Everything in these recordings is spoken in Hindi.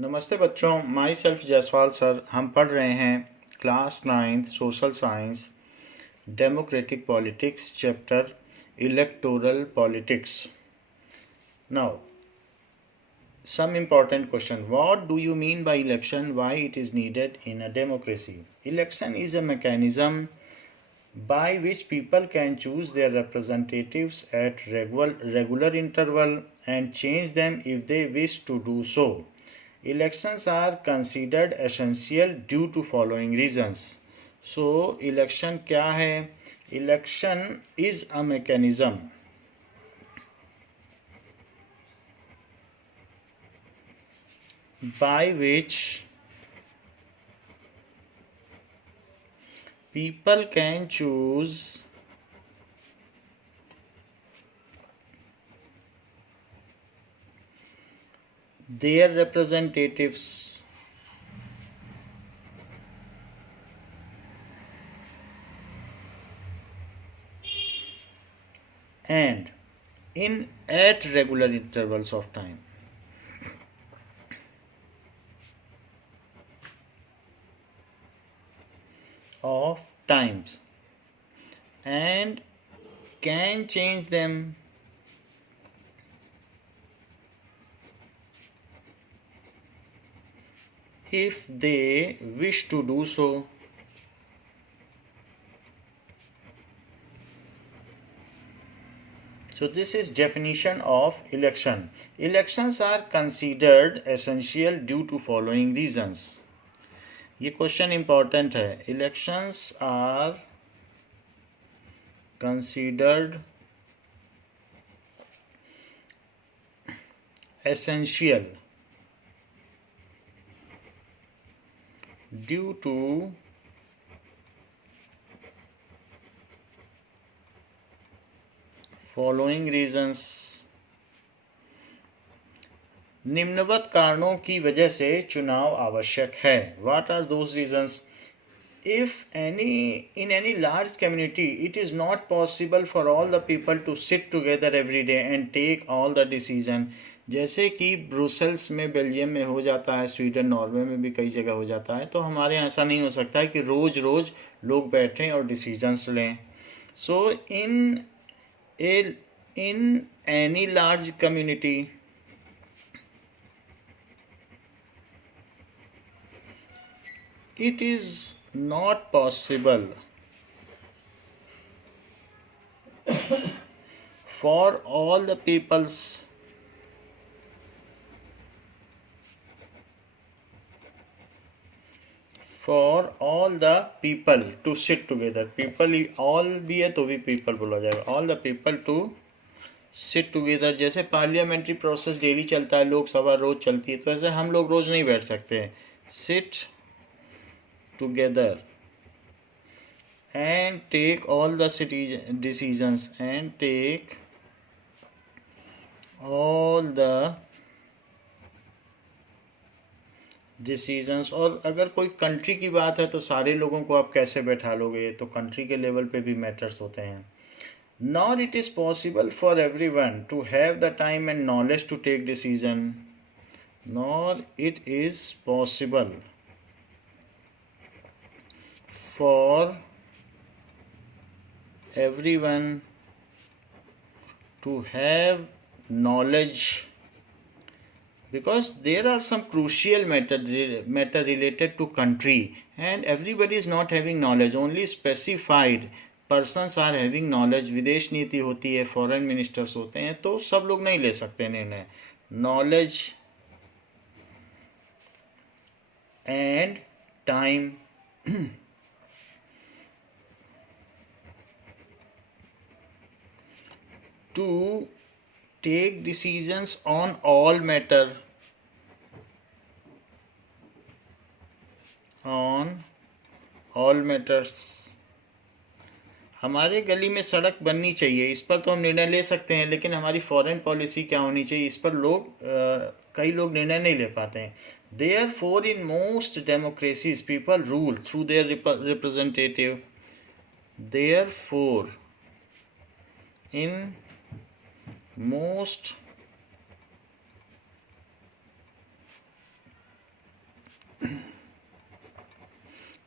नमस्ते बच्चों, माई सेल्फ जायसवाल सर। हम पढ़ रहे हैं class 9th social science democratic politics chapter electoral politics. Now some important question. What do you mean by election? Why it is needed in a democracy? Election is a mechanism by which people can choose their representatives at regular interval and change them if they wish to do so. Elections are considered essential due to following reasons. So election क्या है? Election is a mechanism by which people can choose their representatives and in at regular intervals of time. Of times and can change them if they wish to do so. So this is definition of election. Elections are considered essential due to following reasons. ये क्वेश्चन इंपॉर्टेंट है. Elections are considered essential due to following reasons. निम्नवत कारणों की वजह से चुनाव आवश्यक है. What are those reasons? If in any large community it is not possible for all the people to sit together every day and take all the decision. जैसे कि ब्रुसेल्स में, बेल्जियम में हो जाता है, स्वीडन नॉर्वे में भी कई जगह हो जाता है, तो हमारे यहाँ ऐसा नहीं हो सकता है कि रोज रोज लोग बैठें और डिसीजंस लें. सो in any large community it is not possible for all the peoples to sit together. People all भी है तो भी people बोला जाएगा. All the people to sit together. जैसे पार्लियामेंट्री प्रोसेस डेली चलता है, लोकसभा रोज चलती है, तो ऐसे हम लोग रोज नहीं बैठ सकते. Sit together and take all the decisions and take all the decisions. और अगर कोई कंट्री की बात है तो सारे लोगों को आप कैसे बैठा लोगे, तो कंट्री के लेवल पे भी मैटर्स होते हैं. Nor it is possible for everyone to have the time and knowledge to take decision. Nor it is possible for everyone to have knowledge, because there are some crucial matter related to country and everybody is not having knowledge. Only specified persons are having knowledge. विदेश नीति होती है, फॉरेन मिनिस्टर्स होते हैं, तो सब लोग नहीं ले सकते निर्णय. Knowledge and time to take decisions on all matters. हमारे गली में सड़क बननी चाहिए, इस पर तो हम निर्णय ले सकते हैं, लेकिन हमारी फॉरेन पॉलिसी क्या होनी चाहिए, इस पर कई लोग निर्णय नहीं ले पाते हैं. Therefore, in most democracies, people rule through their representative. Therefore, in most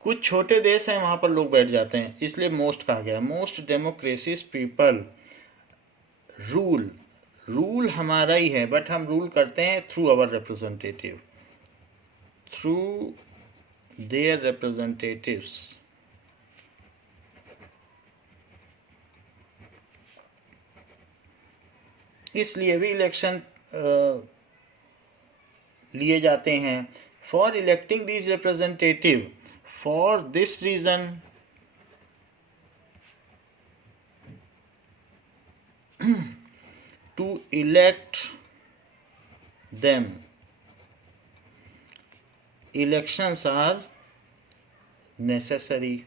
कुछ छोटे देश हैं वहाँ पर लोग बैठ जाते हैं, इसलिए मोस्ट कहा गया। Most democracies people rule, rule हमारा ही है बट हम रूल करते हैं through our representative, through their representatives. इसलिए भी इलेक्शन लिए जाते हैं। For electing these representative, for this reason to elect them, elections are necessary.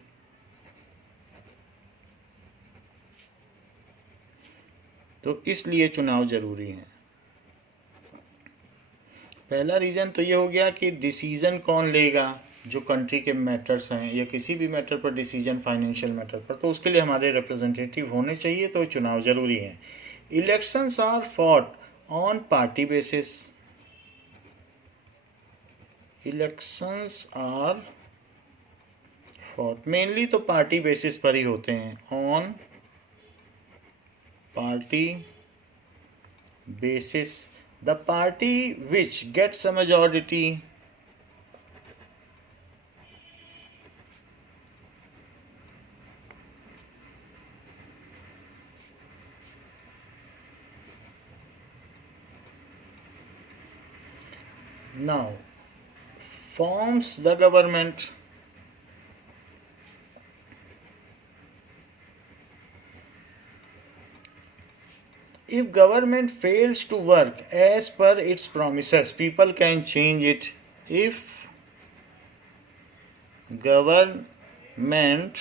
तो इसलिए चुनाव जरूरी है। पहला रीज़न तो ये हो गया कि डिसीजन कौन लेगा, जो कंट्री के मैटर्स हैं या किसी भी मैटर पर डिसीजन, फाइनेंशियल मैटर पर, तो उसके लिए हमारे रिप्रेजेंटेटिव होने चाहिए, तो चुनाव जरूरी है। Elections are fought on party basis, elections are fought mainly तो पार्टी बेसिस पर ही होते हैं, on party basis. The party which gets a majority now forms the government. If government fails to work as per its promises, people can change it. If government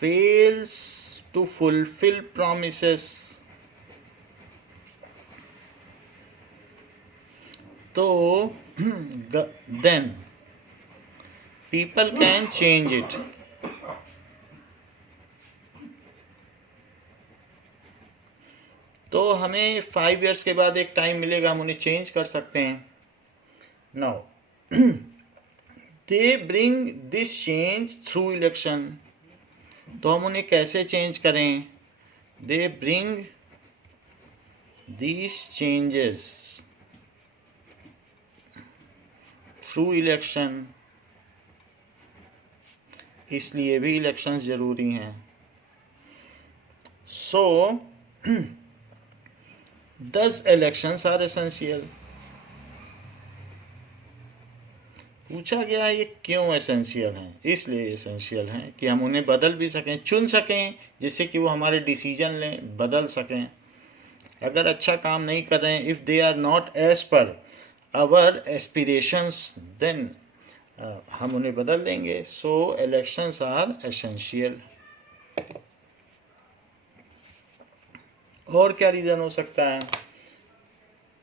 fails to fulfill promises, तो then people can change it. तो हमें 5 years के बाद एक टाइम मिलेगा, हम उन्हें चेंज कर सकते हैं। Now they bring this change through election, तो हम उन्हें कैसे चेंज करें? They bring this changes through election, इसलिए भी इलेक्शंस जरूरी हैं। सो Thus elections are essential. पूछा गया है ये क्यों एसेंशियल हैं? इसलिए एसेंशियल हैं कि हम उन्हें बदल भी सकें, चुन सकें, जिससे कि वो हमारे डिसीजन लें, बदल सकें। अगर अच्छा काम नहीं कर रहे हैं, if they are not as per our aspirations, then हम उन्हें बदल देंगे। So elections are essential. और क्या रीज़न हो सकता है?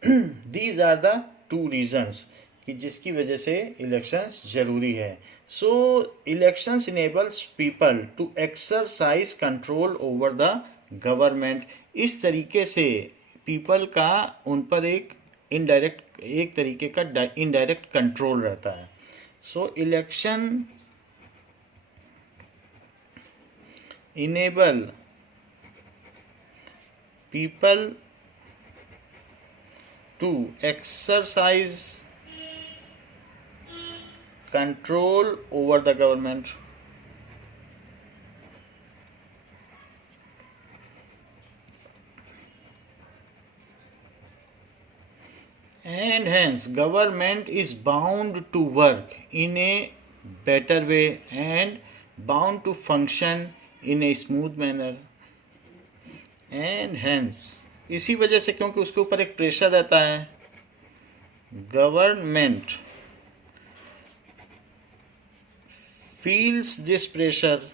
दीज आर द 2 रीजन्स कि जिसकी वजह से इलेक्शंस जरूरी है। So elections enables people to exercise control over the government. इस तरीके से पीपल का उन पर एक इनडायरेक्ट, एक तरीके का इनडायरेक्ट कंट्रोल रहता है। So election enable people to exercise control over the government. And hence government is bound to work in a better way and bound to function in a smooth manner. And hence, इसी वजह से, क्योंकि उसके ऊपर एक प्रेशर रहता है, government feels this pressure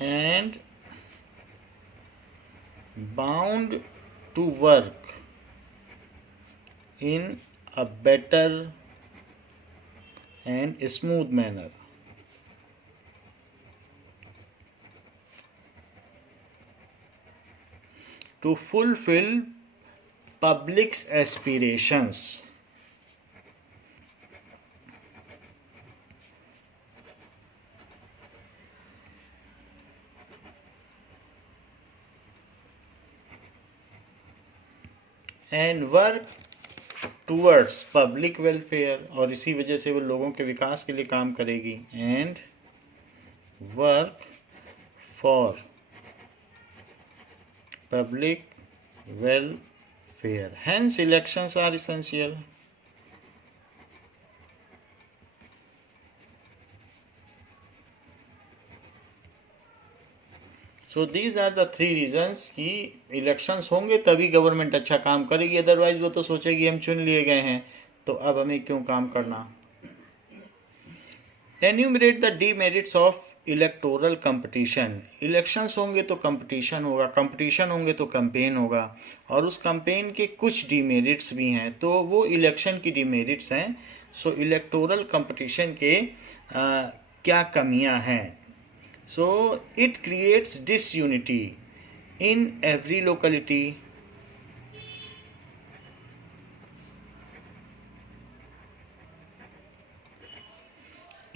and bound to work in a better and smooth manner. To fulfill public's aspirations. And work towards public welfare, और इसी वजह से वो लोगों के विकास के लिए काम करेगी। And work for public welfare. Hence, elections are essential. So these are the three reasons कि इलेक्शंस होंगे तभी गवर्नमेंट अच्छा काम करेगी, अदरवाइज वो तो सोचेगी हम चुन लिए गए हैं तो अब हमें क्यों काम करना। Enumerate the demerits of electoral competition. Elections होंगे तो कंपटीशन होगा, कंपटीशन होंगे तो कैंपेन होगा, और उस कैंपेन के कुछ डीमेरिट्स भी हैं, तो वो इलेक्शन की डीमेरिट्स हैं। सो इलेक्टोरल कंपटीशन के क्या कमियां हैं। So it creates disunity in every locality.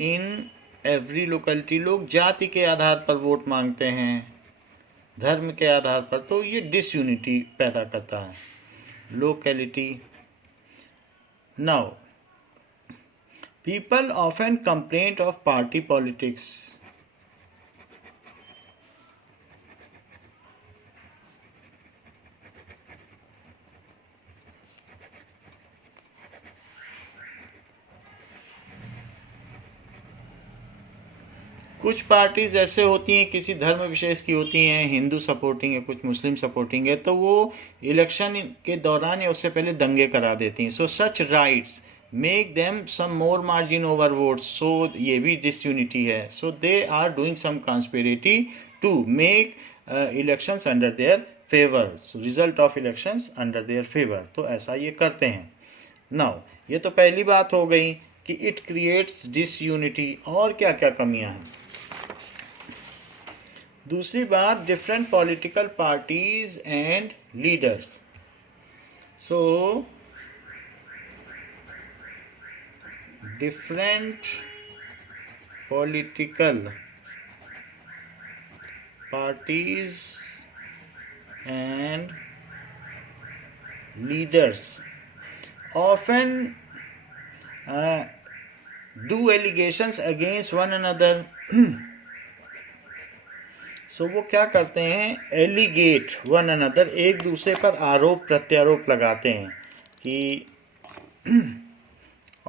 In every locality, लोग जाति के आधार पर वोट मांगते हैं, धर्म के आधार पर, तो ये डिसयूनिटी पैदा करता है। Locality. Now people often complaint of party politics. कुछ पार्टीज ऐसे होती हैं, किसी धर्म विशेष की होती हैं, हिंदू सपोर्टिंग है, कुछ मुस्लिम सपोर्टिंग है, तो वो इलेक्शन के दौरान या उससे पहले दंगे करा देती हैं। So such rights make them some more margin over votes. So ये भी डिसयूनिटी है। So they are doing some conspiracy to make elections under their favour, result of elections under their favour, तो ऐसा ये करते हैं। नाउ ये तो पहली बात हो गई कि इट क्रिएट्स डिसयूनिटी। और क्या क्या कमियां हैं। दूसरी बात, different political parties and leaders. So different political parties and leaders often do allegations against one another. सो वो क्या करते हैं, एलिगेट वन अनदर, एक दूसरे पर आरोप प्रत्यारोप लगाते हैं कि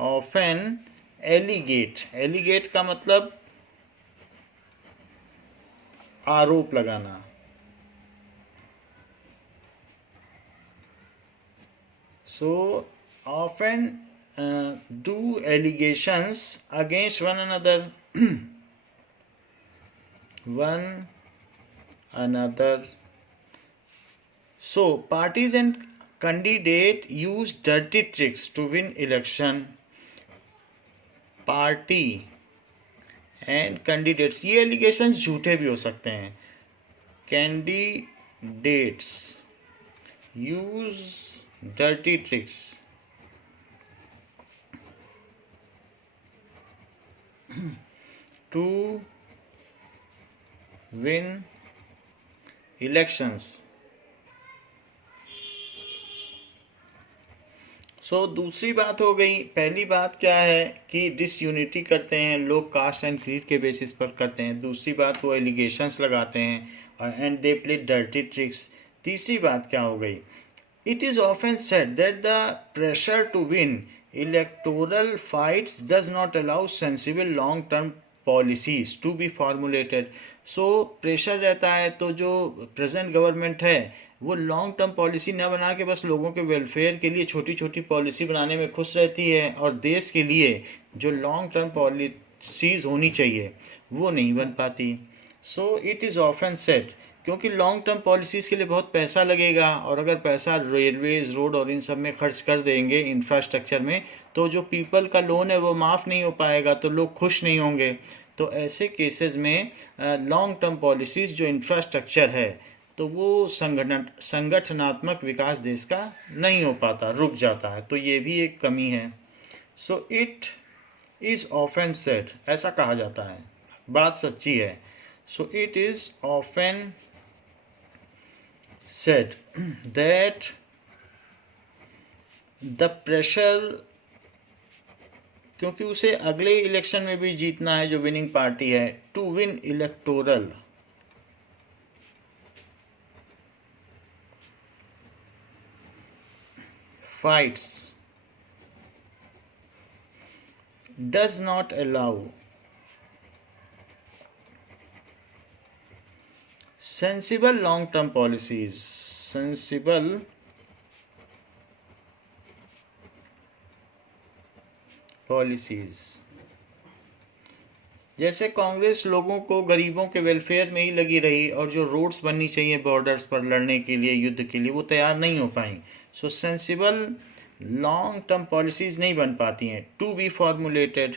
ऑफन एलिगेट, एलिगेट का मतलब आरोप लगाना। So often do allegations against one another. one another. So parties and candidate use dirty tricks to win election. Party and candidates, ये allegations झूठे भी हो सकते हैं। Candidates use dirty tricks to win elections. सो दूसरी बात हो गई। पहली बात क्या है कि डिसयूनिटी करते हैं, लोग कास्ट एंड क्रीड के बेसिस पर करते हैं। दूसरी बात, वो एलिगेशंस लगाते हैं and they play dirty tricks. तीसरी बात क्या हो गई, it is often said that the pressure to win electoral fights does not allow sensible long term policies to be formulated. So pressure रहता है, तो जो प्रेजेंट गवर्नमेंट है वो लॉन्ग टर्म पॉलिसी न बना के बस लोगों के वेलफेयर के लिए छोटी छोटी पॉलिसी बनाने में खुश रहती है, और देश के लिए जो लॉन्ग टर्म पॉलिसीज होनी चाहिए वो नहीं बन पाती। सो इट इज़ ऑफन सेड, क्योंकि लॉन्ग टर्म पॉलिसीज़ के लिए बहुत पैसा लगेगा, और अगर पैसा रेलवेज, रोड और इन सब में खर्च कर देंगे इंफ्रास्ट्रक्चर में, तो जो पीपल का लोन है वो माफ़ नहीं हो पाएगा, तो लोग खुश नहीं होंगे। तो ऐसे केसेस में लॉन्ग टर्म पॉलिसीज़ जो इंफ्रास्ट्रक्चर है तो वो संगठनात्मक विकास देश का नहीं हो पाता, रुक जाता है, तो ये भी एक कमी है। So it is often said, ऐसा कहा जाता है, बात सच्ची है। So it is often said that the pressure, क्योंकि उसे अगले इलेक्शन में भी जीतना है जो विनिंग पार्टी है, to win electoral fights does not allow sensible long-term policies. Sensible policies, जैसे कांग्रेस लोगों को गरीबों के वेलफेयर में ही लगी रही और जो रोड्स बननी चाहिए बॉर्डर्स पर लड़ने के लिए, युद्ध के लिए, वो तैयार नहीं हो पाई। So sensible long term policies नहीं बन पाती हैं। To be formulated,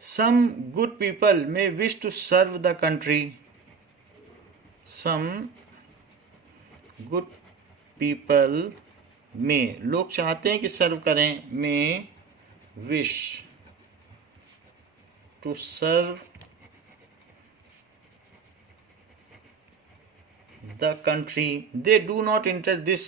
some good people may wish to serve the country. Some good people may, लोग चाहते हैं कि सर्व करें, may wish to serve the country. They do not enter this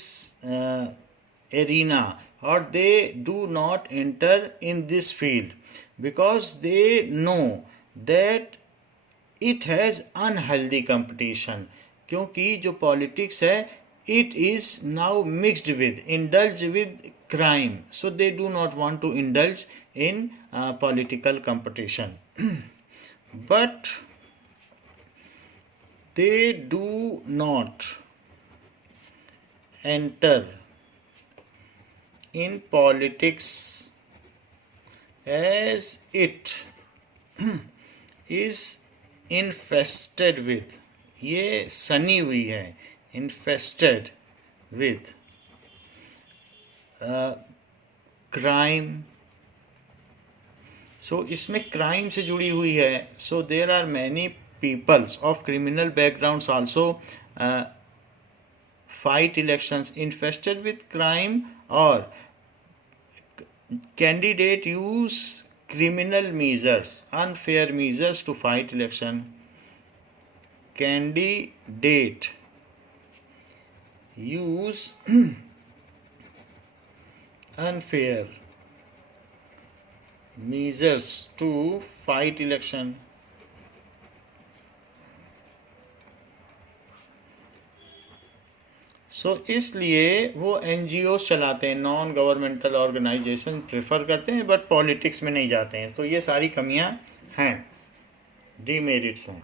arena, or they do not enter in this field because they know that it has unhealthy competition. क्योंकि जो पॉलिटिक्स है, it is now mixed with, indulge with crime, so they do not want to indulge in political competition. But they do not enter in politics as it is infested with, ये सनी हुई है, infested with crime. So इसमें crime से जुड़ी हुई है. So there are many peoples of criminal backgrounds also fight elections. Infested with crime, or candidate use criminal measures, unfair measures to fight election. Candidate use unfair measures to fight election. इसलिए वो NGOs चलाते हैं, नॉन गवर्नमेंटल ऑर्गेनाइजेशन प्रेफर करते हैं, बट पॉलिटिक्स में नहीं जाते हैं. तो ये सारी कमियां हैं, डीमेरिट्स हैं.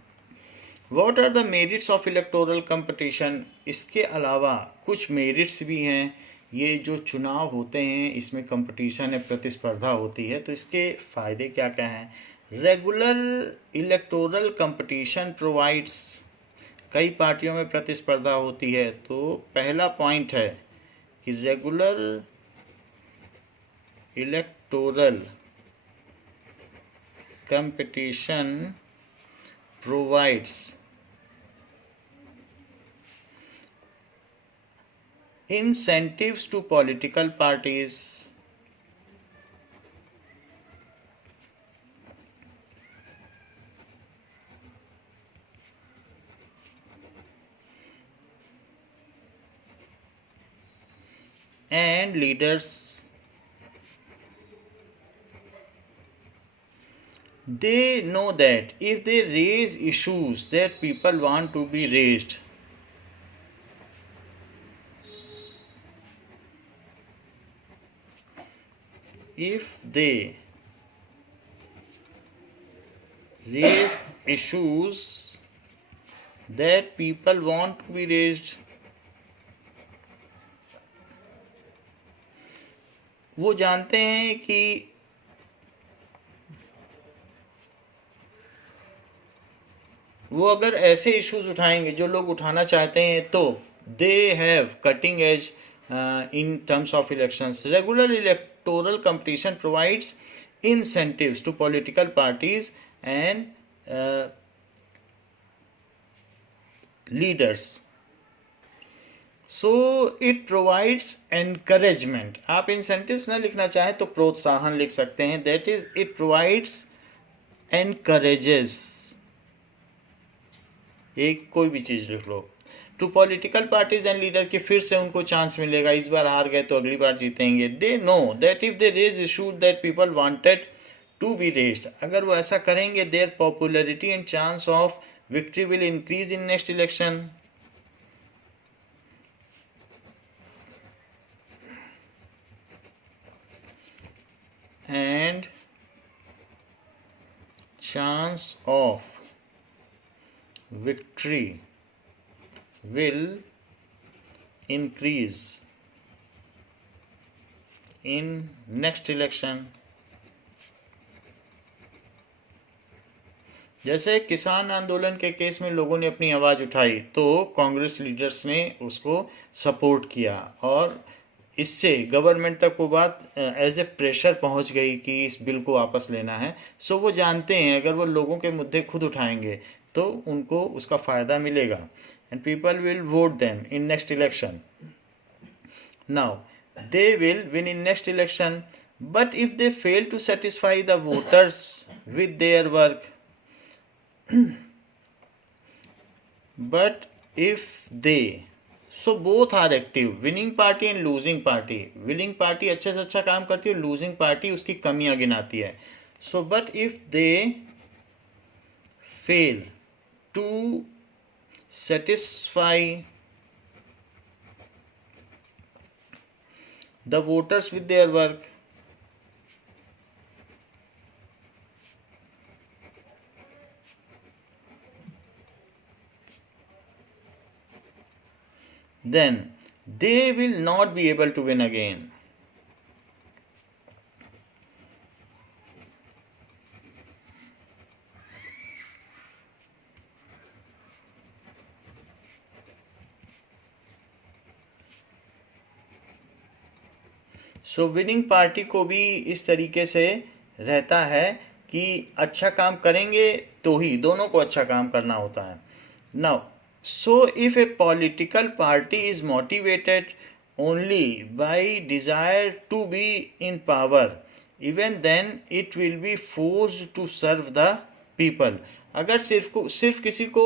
What are the merits of electoral competition? इसके अलावा कुछ मेरिट्स भी हैं. ये जो चुनाव होते हैं, इसमें कंपटीशन है, प्रतिस्पर्धा होती है, तो इसके फ़ायदे क्या क्या हैं? रेगुलर इलेक्टोरल कंपटीशन प्रोवाइड्स, कई पार्टियों में प्रतिस्पर्धा होती है, तो पहला पॉइंट है कि regular electoral competition provides incentives to political parties and leaders. They know that if they raise issues that people want to be raised, if they raise issues that people want to be raised, वो जानते हैं कि वो अगर ऐसे इश्यूज उठाएंगे जो लोग उठाना चाहते हैं, तो they have cutting edge in terms of elections. Regular electoral competition provides incentives to political parties and leaders. So it provides encouragement. आप incentives ना लिखना चाहें तो प्रोत्साहन लिख सकते हैं. That is, it provides, encourages एक कोई भी चीज़ लिख लो। To political parties and leader कि फिर से उनको चांस मिलेगा, इस बार हार गए तो अगली बार जीतेंगे। They know that if they raise issue that people wanted to be raised, अगर वो ऐसा करेंगे their popularity and chance of victory will increase in next election. and chance of victory will increase in next election। जैसे किसान आंदोलन के केस में लोगों ने अपनी आवाज़ उठाई तो कांग्रेस लीडर्स ने उसको सपोर्ट किया और इससे गवर्नमेंट तक वो बात एज ए प्रेशर पहुंच गई कि इस बिल को वापस लेना है। सो वो जानते हैं अगर वो लोगों के मुद्दे खुद उठाएंगे तो उनको उसका फ़ायदा मिलेगा and people will vote them in next election. Now they will win in next election but if they fail to satisfy the voters with their work, but if they, so both are active, winning party and losing party, winning party अच्छे से अच्छा काम करती है, losing party उसकी कमियां गिनाती है। so but if they fail to satisfy the voters with their work, then they will not be able to win again। So winning party को भी इस तरीके से रहता है कि अच्छा काम करेंगे तो ही, दोनों को अच्छा काम करना होता है। Now so if a political party is motivated only by desire to be in power, even then it will be forced to serve the people. अगर सिर्फ किसी को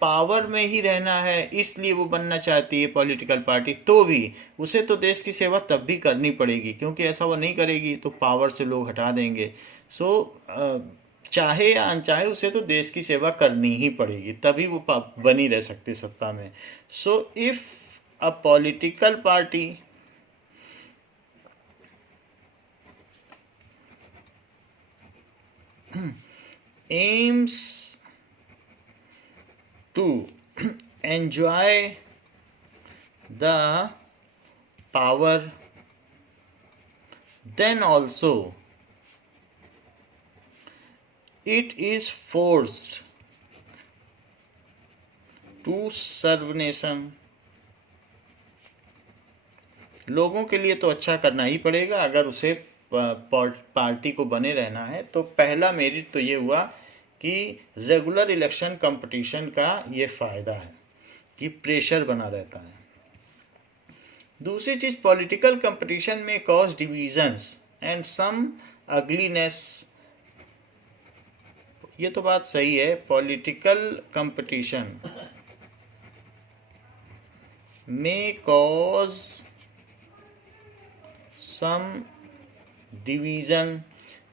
पावर में ही रहना है इसलिए वो बनना चाहती है पॉलिटिकल पार्टी, तो भी उसे तो देश की सेवा तब भी करनी पड़ेगी, क्योंकि ऐसा वो नहीं करेगी तो पावर से लोग हटा देंगे। सो चाहे या अनचाहे उसे तो देश की सेवा करनी ही पड़ेगी, तभी वो बनी रह सकती सत्ता में। So if a political party aims to enjoy the power, then also it is forced to serve nation। लोगों के लिए तो अच्छा करना ही पड़ेगा, अगर उसे पार्टी को बने रहना है। तो पहला मेरिट तो ये हुआ कि रेगुलर इलेक्शन कंपटीशन का ये फ़ायदा है कि प्रेशर बना रहता है। दूसरी चीज़, पॉलिटिकल कंपटीशन में cause divisions and some ugliness. ये तो बात सही है, पॉलिटिकल कंपटीशन में कॉज सम डिवीज़न,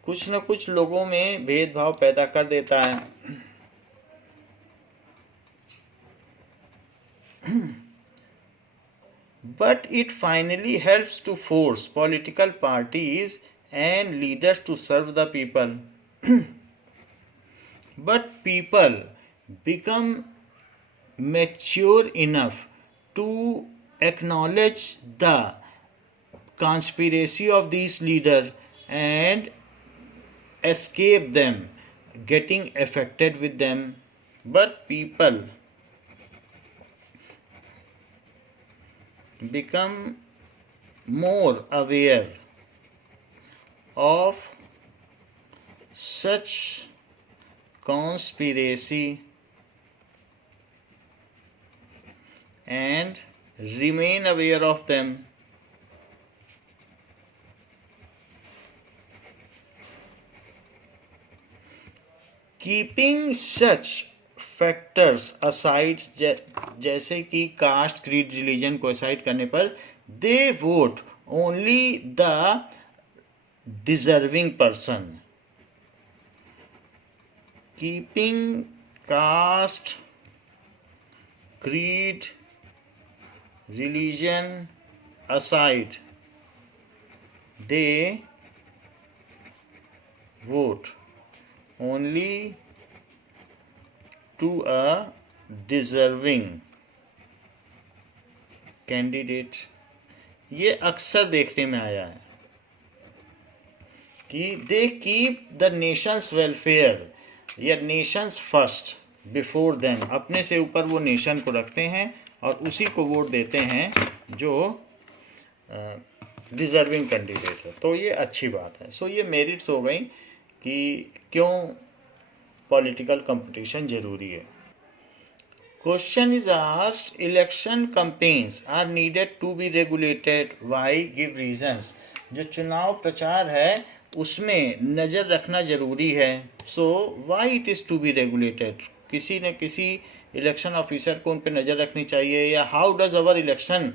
कुछ न कुछ लोगों में भेदभाव पैदा कर देता है। but it finally helps to force political parties and leaders to serve the people। but people become mature enough to acknowledge the conspiracy of these leaders and escape them getting affected with them। but people become more aware of such conspiracy and remain aware of them। keeping such factors aside, जैसे कि कास्ट, क्रीड, रिलीजन को असाइड करने पर they vote only the deserving person. Keeping caste, creed, religion aside, they vote only to a deserving candidate. ये अक्सर देखने में आया है कि they keep the Nations welfare या नेशंस फर्स्ट बिफोर देम, अपने से ऊपर वो नेशन को रखते हैं और उसी को वोट देते हैं जो डिजर्विंग कैंडिडेट है. तो ये अच्छी बात है. सो ये मेरिट्स हो गई कि क्यों पॉलिटिकल कंपटीशन जरूरी है. Question is asked, election campaigns are needed to be regulated, why, give reasons. जो चुनाव प्रचार है उसमें नज़र रखना ज़रूरी है. So why it is to be regulated. किसी न किसी इलेक्शन ऑफिसर को उन पर नज़र रखनी चाहिए. या how does our election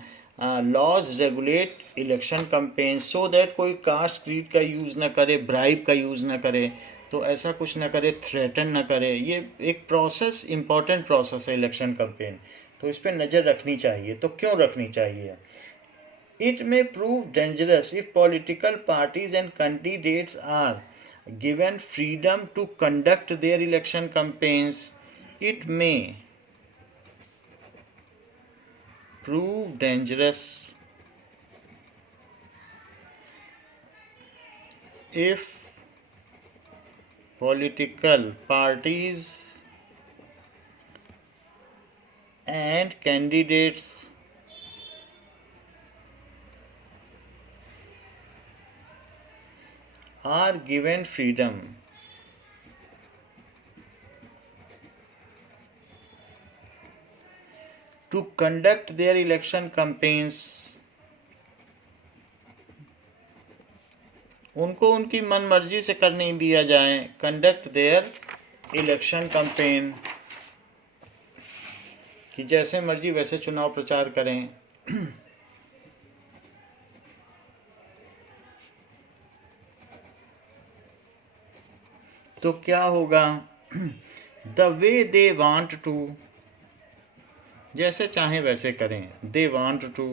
laws regulate election campaign, so that कोई कास्ट क्रीड का यूज़ ना करे, ब्राइब का यूज़ ना करे, तो ऐसा कुछ ना करे, थ्रेटन ना करे. ये एक प्रोसेस, इम्पॉर्टेंट प्रोसेस है इलेक्शन कैंपेन, तो इस पर नज़र रखनी चाहिए. तो क्यों रखनी चाहिए? It may prove dangerous if political parties and candidates are given freedom to conduct their election campaigns. It may prove dangerous if political parties and candidates are given freedom to conduct their election campaigns. उनको उनकी मन मर्जी से करने दिया जाए. कंडक्ट देयर इलेक्शन कैंपेन, कि जैसे मर्जी वैसे चुनाव प्रचार करें. तो क्या होगा? The way they want to, जैसे चाहे वैसे करें. They want to.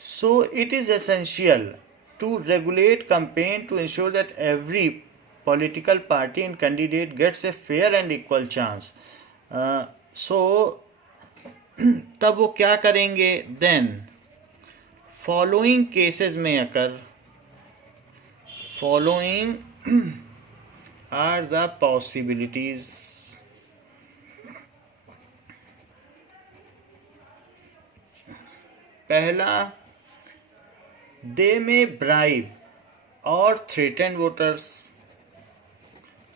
So it is essential to regulate campaign to ensure that every political party and candidate gets a fair and equal chance. So तब वो क्या करेंगे? Then following cases may occur. Following are the possibilities. पहला, they may bribe or threaten voters.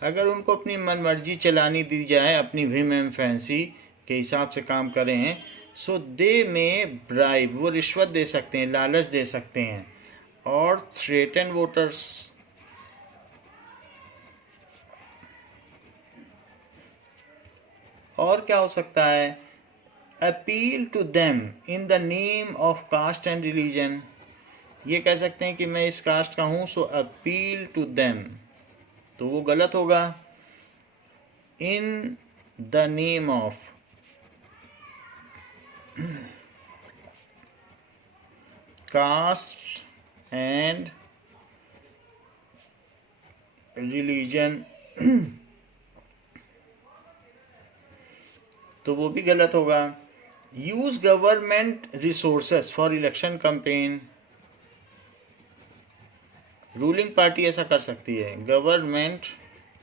अगर उनको अपनी मनमर्जी चलानी दी जाए, अपनी whim and fancy के हिसाब से काम करें, सो दे में ब्राइब, वो रिश्वत दे सकते हैं, लालच दे सकते हैं. और थ्रेटन वोटर्स, और क्या हो सकता है? Appeal to them in the name of caste and religion. ये कह सकते हैं कि मैं इस कास्ट का हूँ, सो अपील टू देम, तो वो गलत होगा. In the name of caste and religion, तो वो भी गलत होगा. Use government resources for election campaign. Ruling party ऐसा कर सकती है. गवर्नमेंट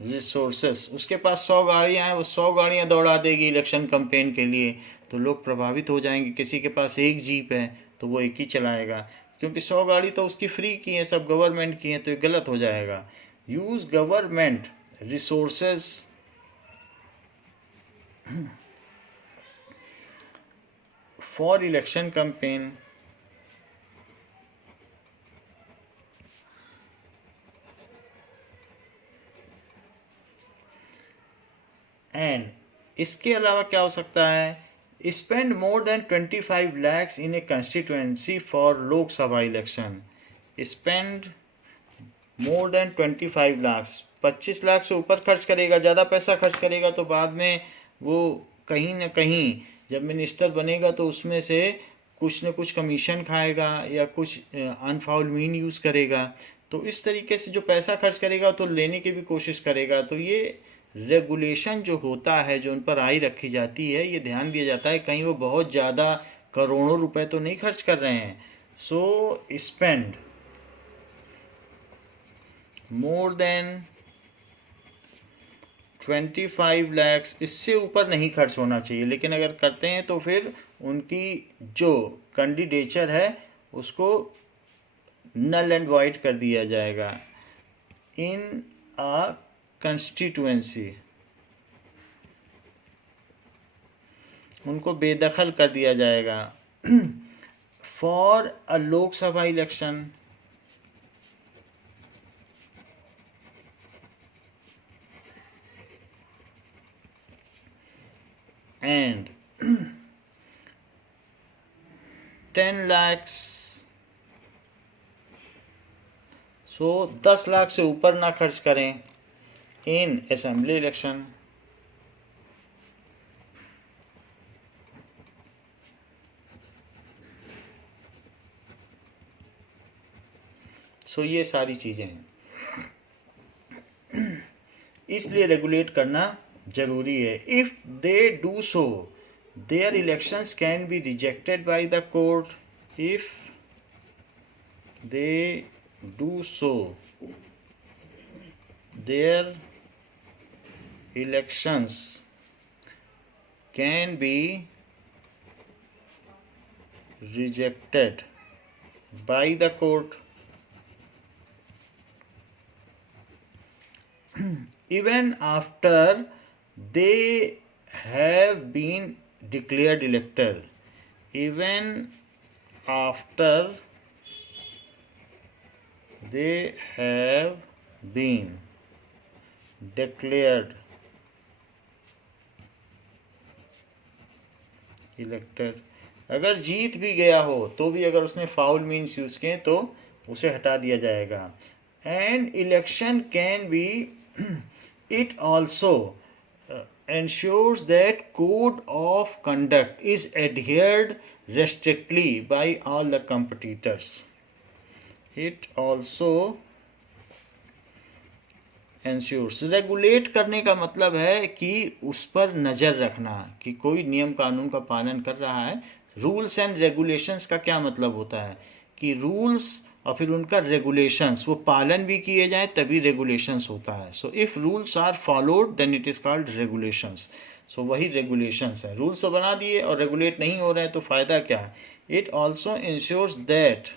रिसोर्सेस, उसके पास 100 गाड़ियाँ हैं, वो 100 गाड़ियाँ दौड़ा देगी इलेक्शन कैंपेन के लिए, तो लोग प्रभावित हो जाएंगे. किसी के पास एक जीप है तो वो एक ही चलाएगा, क्योंकि 100 गाड़ी तो उसकी फ्री की हैं, सब गवर्नमेंट की हैं, तो ये गलत हो जाएगा. Use government resources for election campaign. And इसके अलावा क्या हो सकता है, spend more than 25 lakhs in A constituency for Lok Sabha election. Spend more than 25 lakhs, 25 lakh से ऊपर खर्च करेगा, ज़्यादा पैसा खर्च करेगा तो बाद में वो कहीं ना कहीं जब मिनिस्टर बनेगा तो उसमें से कुछ न कुछ कमीशन खाएगा या कुछ अनफाउल मीन यूज़ करेगा। तो इस तरीके से जो पैसा खर्च करेगा तो लेने की भी कोशिश करेगा। तो ये रेगुलेशन जो होता है, जो उन पर आय रखी जाती है, ये ध्यान दिया जाता है कहीं वो बहुत ज़्यादा करोड़ों रुपए तो नहीं खर्च कर रहे हैं। सो स्पेंड मोर देन 25 lakhs, इससे ऊपर नहीं खर्च होना चाहिए। लेकिन अगर करते हैं तो फिर उनकी जो कैंडिडेचर है उसको नल एंड वाइड कर दिया जाएगा इन अ कंस्टिट्यूएंसी, उनको बेदखल कर दिया जाएगा for a Lok Sabha election. And 10 lakhs, सो 10 लाख से ऊपर ना खर्च करें इन असेंबली इलेक्शन। सो ये सारी चीज़ें हैं, इसलिए रेगुलेट करना जरूरी है। If they do so their elections can be rejected by the court. If they do so their elections can be rejected by the court even after they have been declared elected, even after they have been declared elected। अगर जीत भी गया हो तो भी अगर उसने फाउल मीन्स यूज किए तो उसे हटा दिया जाएगा। And election can be it also ensures that code of conduct is adhered strictly by all the competitors। It also ensures, regulate करने का मतलब है कि उस पर नज़र रखना कि कोई नियम कानून का पालन कर रहा है। रूल्स एंड रेगुलेशंस का क्या मतलब होता है कि रूल्स और फिर उनका रेगुलेशंस वो पालन भी किए जाएं तभी रेगुलेशंस होता है। So if rules are followed then it is called regulations. So वही रेगुलेशंस है। रूल्स तो बना दिए और रेगुलेट नहीं हो रहे हैं तो फ़ायदा क्या है। It also insures that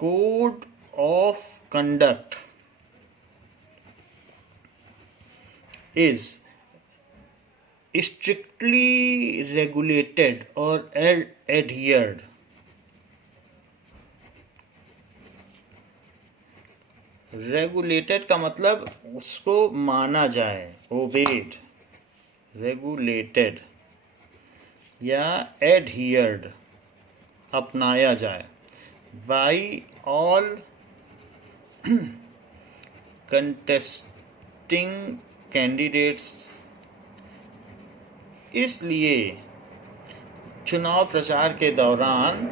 code of conduct is strictly regulated और एडहियर्ड। रेगुलेटेड का मतलब उसको माना जाए, ओबेड, रेगुलेटेड, या एडहियर्ड, अपनाया जाए, बाय ऑल कंटेस्टिंग कैंडिडेट्स। इसलिए चुनाव प्रचार के दौरान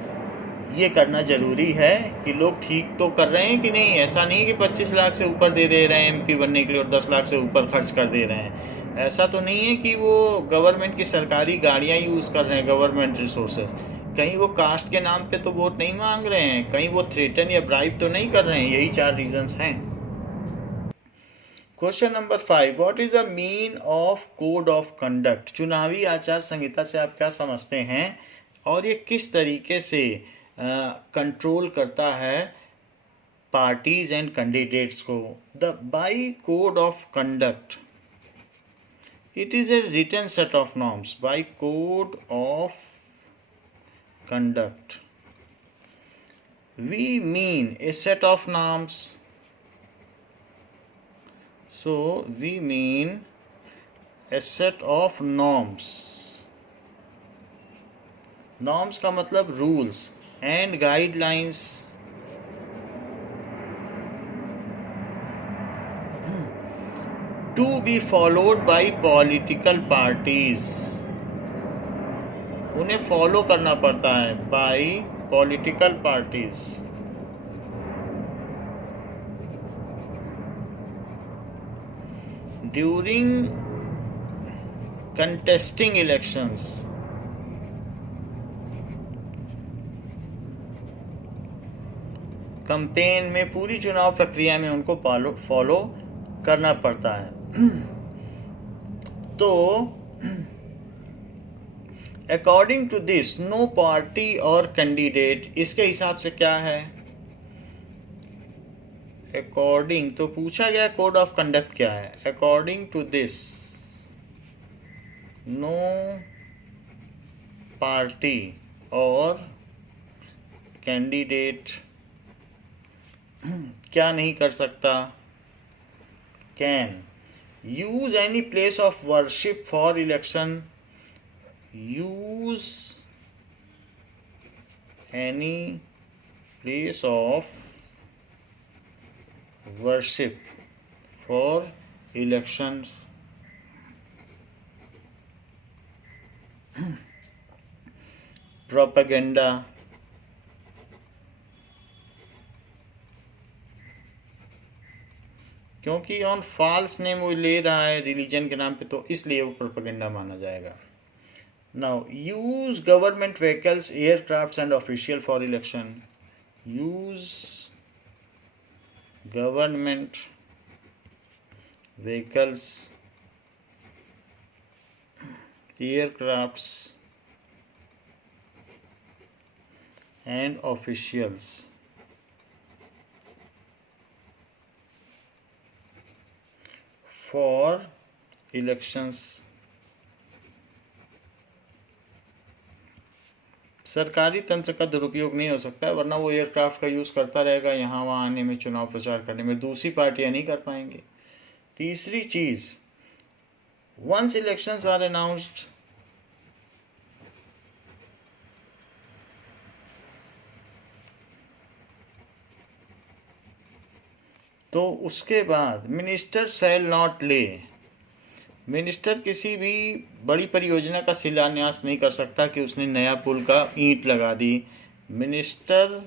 ये करना ज़रूरी है कि लोग ठीक तो कर रहे हैं कि नहीं। ऐसा नहीं कि 25 लाख से ऊपर दे रहे हैं एमपी बनने के लिए और 10 लाख से ऊपर खर्च कर दे रहे हैं। ऐसा तो नहीं है कि वो गवर्नमेंट की सरकारी गाड़ियाँ यूज़ कर रहे हैं, गवर्नमेंट रिसोर्सेज। कहीं वो कास्ट के नाम पे तो वोट नहीं मांग रहे हैं, कहीं वो थ्रेटन या ब्राइब तो नहीं कर रहे हैं। यही 4 रीजंस हैं। Question number 5, what is the mean of code of conduct. चुनावी आचार संहिता से आप क्या समझते हैं और ये किस तरीके से कंट्रोल करता है पार्टीज एंड कैंडिडेट्स को। The by code of conduct, it is a written set of norms. By code of conduct we mean a set of norms. So we mean A set of norms. Norms का मतलब rules and guidelines to be followed by political parties. उन्हें फॉलो करना पड़ता है by political parties. During contesting elections. Campaign में, पूरी चुनाव प्रक्रिया में उनको फॉलो करना पड़ता है। तो according to this no party और कैंडिडेट, इसके हिसाब से क्या है? अकॉर्डिंग तो पूछा गया कोड ऑफ कंडक्ट क्या है। According to this no party और कैंडिडेट क्या नहीं कर सकता? Can use any place of worship for election. Use any place of worship for elections. Propaganda. क्योंकि ऑन फॉल्स नेम वो ले रहा है रिलीजन के नाम पे, तो इसलिए वो प्रोपेगेंडा माना जाएगा। Now use government vehicles, aircrafts and official for election. Use government vehicles, aircrafts and officials for elections. सरकारी तंत्र का दुरुपयोग नहीं हो सकता है, वरना वो एयरक्राफ्ट का यूज़ करता रहेगा यहाँ वहाँ आने में, चुनाव प्रचार करने में। दूसरी पार्टियां नहीं कर पाएंगी। तीसरी चीज़, वंस इलेक्शंस आर अनाउंस्ड, तो उसके बाद मिनिस्टर शैल नॉट ले, मिनिस्टर किसी भी बड़ी परियोजना का शिलान्यास नहीं कर सकता कि उसने नया पुल का ईंट लगा दी। मिनिस्टर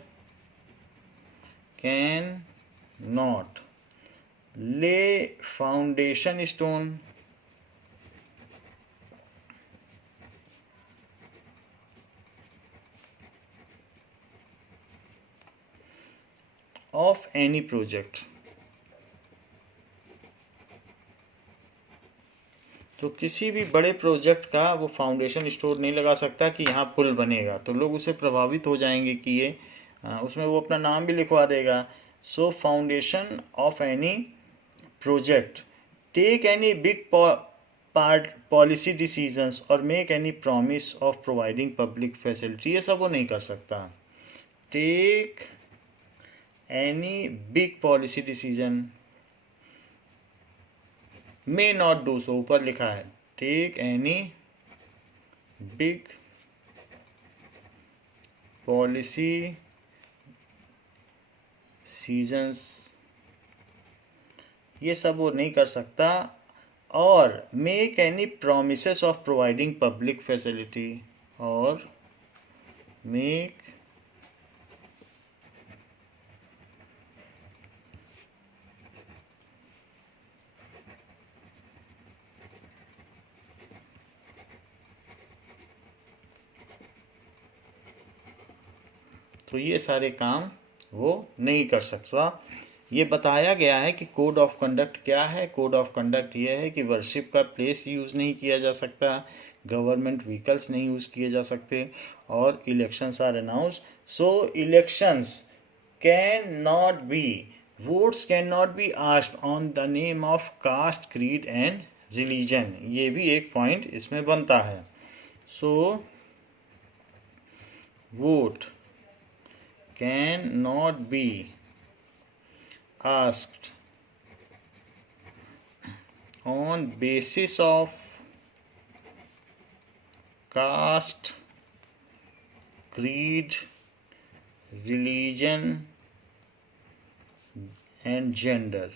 कैन नॉट ले foundation stone of any project. तो किसी भी बड़े प्रोजेक्ट का वो फाउंडेशन स्टोर नहीं लगा सकता कि यहाँ पुल बनेगा, तो लोग उससे प्रभावित हो जाएंगे कि ये उसमें वो अपना नाम भी लिखवा देगा। So foundation of any project, take any big part policy decisions और make any promise of providing public facility, ये सब वो नहीं कर सकता। Take any big policy decision, may not do so, ऊपर लिखा है take any big policy decisions, ये सब वो नहीं कर सकता। और make any promises of providing public facility, और मेक तो ये सारे काम वो नहीं कर सकता। ये बताया गया है कि कोड ऑफ कंडक्ट क्या है। कोड ऑफ कंडक्ट ये है कि वर्शिप का प्लेस यूज़ नहीं किया जा सकता, गवर्नमेंट व्हीकल्स नहीं यूज़ किए जा सकते, और elections are announce. So elections can not be, votes can not be asked on the name of caste, creed and religion. ये भी एक पॉइंट इसमें बनता है। So vote can not be asked on basis of caste, creed, religion and gender.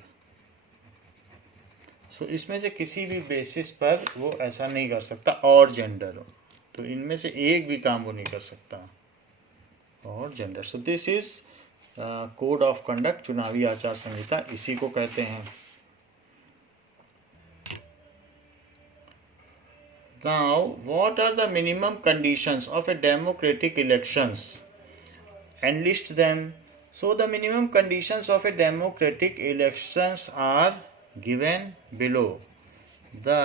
So इसमें से किसी भी बेसिस पर वो ऐसा नहीं कर सकता और जेंडर हो, तो इनमें से एक भी काम वो नहीं कर सकता और gender. So this is code of conduct, चुनावी आचार संहिता इसी को कहते हैं. Now what are the minimum conditions of a democratic elections? Enlist them. So the minimum conditions of a democratic elections are given below. The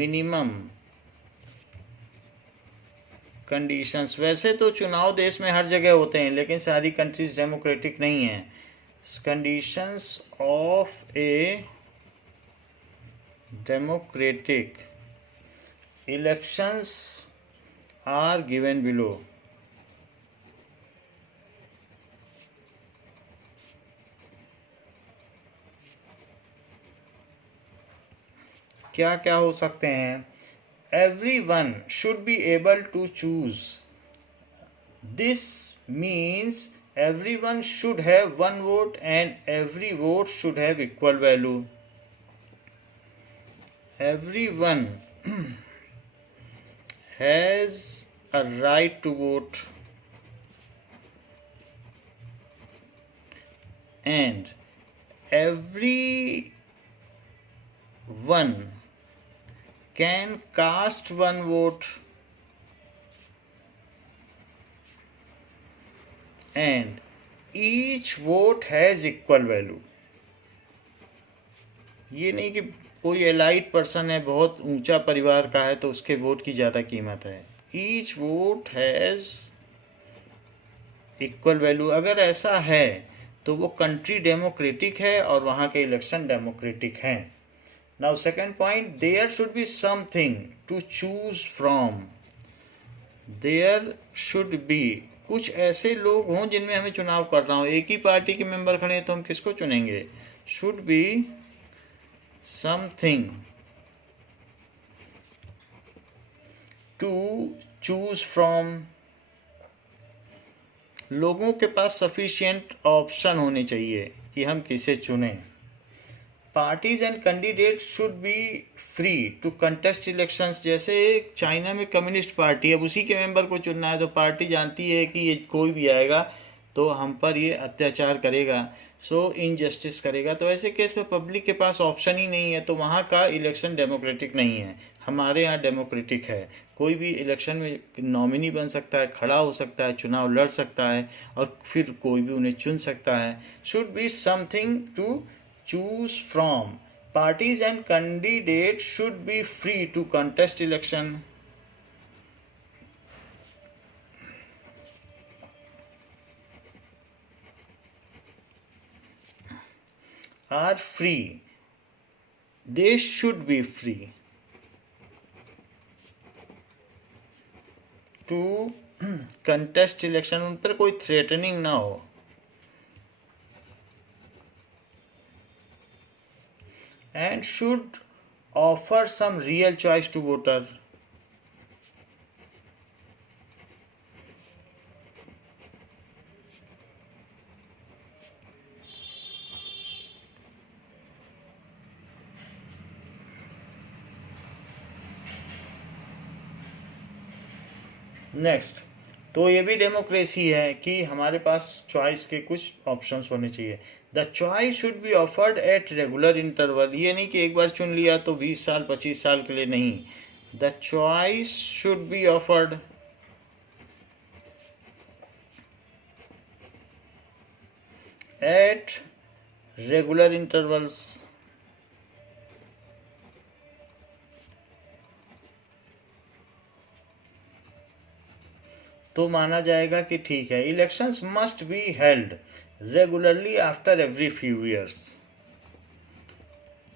minimum conditions, वैसे तो चुनाव देश में हर जगह होते हैं लेकिन सारी कंट्रीज डेमोक्रेटिक नहीं हैं. Conditions of a democratic elections are given below. क्या क्या हो सकते हैं? Everyone should be able to choose. This means everyone should have one vote and every vote should have equal value. Everyone has a right to vote and everyone can cast one vote and each vote has equal value. ये नहीं कि कोई एलाइट पर्सन है, बहुत ऊंचा परिवार का है तो उसके वोट की ज़्यादा कीमत है. Each vote has equal value. अगर ऐसा है तो वो कंट्री डेमोक्रेटिक है और वहाँ के इलेक्शन डेमोक्रेटिक हैं. Now second point, there should be something to choose from. There should be, कुछ ऐसे लोग हों जिनमें हमें चुनाव करना हो. एक ही पार्टी के मेंबर खड़े हैं तो हम किसको चुनेंगे? Should be something to choose from. लोगों के पास सफिशिएंट ऑप्शन होने चाहिए कि हम किसे चुनें. Parties and candidate should be free to contest elections. जैसे चाइना में कम्युनिस्ट पार्टी है, अब उसी के मेंबर को चुनना है तो पार्टी जानती है कि ये कोई भी आएगा तो हम पर ये अत्याचार करेगा, सो इनजस्टिस करेगा. तो ऐसे केस में पब्लिक के पास ऑप्शन ही नहीं है, तो वहाँ का इलेक्शन डेमोक्रेटिक नहीं है. हमारे यहाँ डेमोक्रेटिक है. कोई भी इलेक्शन में नॉमिनी बन सकता है, खड़ा हो सकता है, चुनाव लड़ सकता है और फिर कोई भी उन्हें चुन सकता है. Should be something to choose from. Parties and candidates should be free to contest election. Are free. They should be free to contest election. उन पर कोई थ्रेटनिंग ना हो. And should offer some real choice to voter. Next, तो ये भी डेमोक्रेसी है कि हमारे पास चॉइस के कुछ ऑप्शंस होने चाहिए. The choice should be offered at regular interval. ये नहीं कि एक बार चुन लिया तो 20 साल 25 साल के लिए नहीं. The choice should be offered at regular intervals. तो माना जाएगा कि ठीक है. Elections must be held regularly after every few years.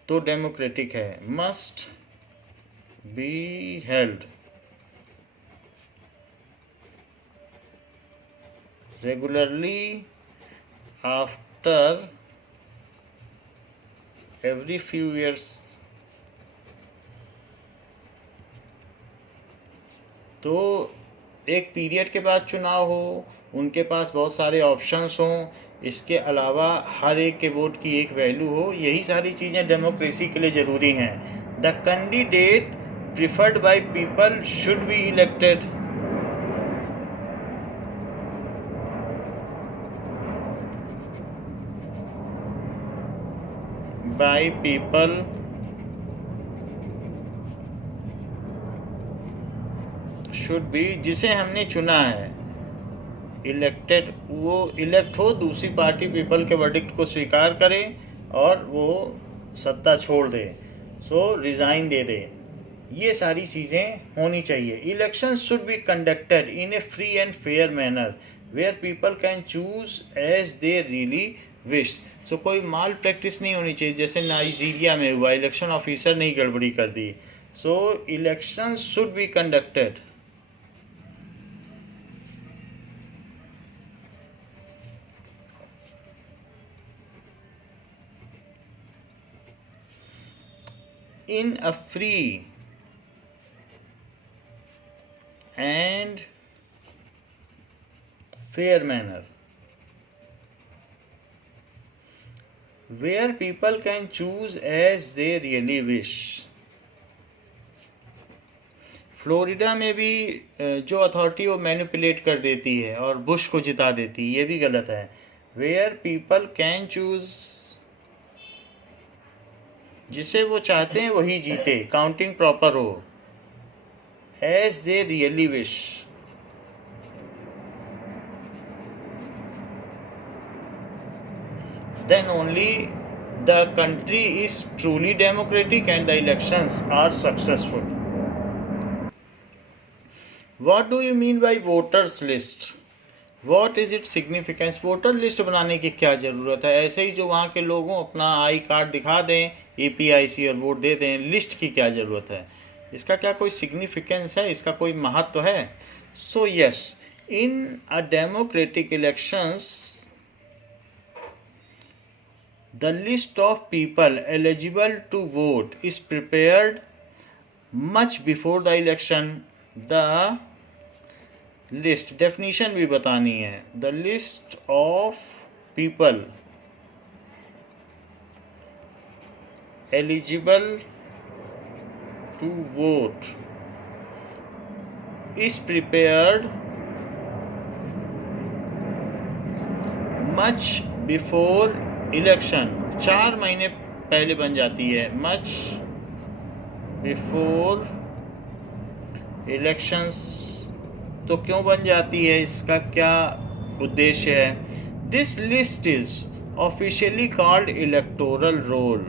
तो डेमोक्रेटिक है. Must be held regularly after every few years. तो एक पीरियड के बाद चुनाव हो, उनके पास बहुत सारे ऑप्शंस हों, इसके अलावा हर एक के वोट की एक वैल्यू हो, यही सारी चीज़ें डेमोक्रेसी के लिए ज़रूरी हैं। The candidate preferred by people should be elected. By people should be, जिसे हमने चुना है, इलेक्टेड, वो इलेक्ट हो, दूसरी पार्टी पीपल के वर्डिक्ट को स्वीकार करे और वो सत्ता छोड़ दे, सो रिज़ाइन दे दे। ये सारी चीज़ें होनी चाहिए। Election should be conducted in a free and fair manner where people can choose as they really wish. So कोई माल प्रैक्टिस नहीं होनी चाहिए, जैसे नाइजीरिया में हुआ, इलेक्शन ऑफिसर ने ही गड़बड़ी कर दी। So election should be conducted in a free and fair manner where people can choose as they really wish। Florida में भी जो अथॉरिटी वो मैनिपुलेट कर देती है और बुश को जिता देती है, ये भी गलत है। वेयर पीपल कैन चूज, जिसे वो चाहते हैं वही जीते, काउंटिंग प्रॉपर हो, as they really wish. Then only the country is truly democratic and the elections are successful. What do you mean by voters list? What is its significance? Voter list बनाने की क्या ज़रूरत है? ऐसे ही जो वहाँ के लोगों अपना आई कार्ड दिखा दें APIC और वोट दे दें, लिस्ट की क्या ज़रूरत है? इसका क्या कोई सिग्निफिकेंस है? इसका कोई महत्व है? So yes, in a democratic elections the list of people eligible to vote is prepared much before the election. The list, definition भी बतानी है। The list of people eligible to vote is prepared much before election. 4 महीने पहले बन जाती है, मच बिफोर इलेक्शंस। तो क्यों बन जाती है, इसका क्या उद्देश्य है? This list is officially called electoral roll.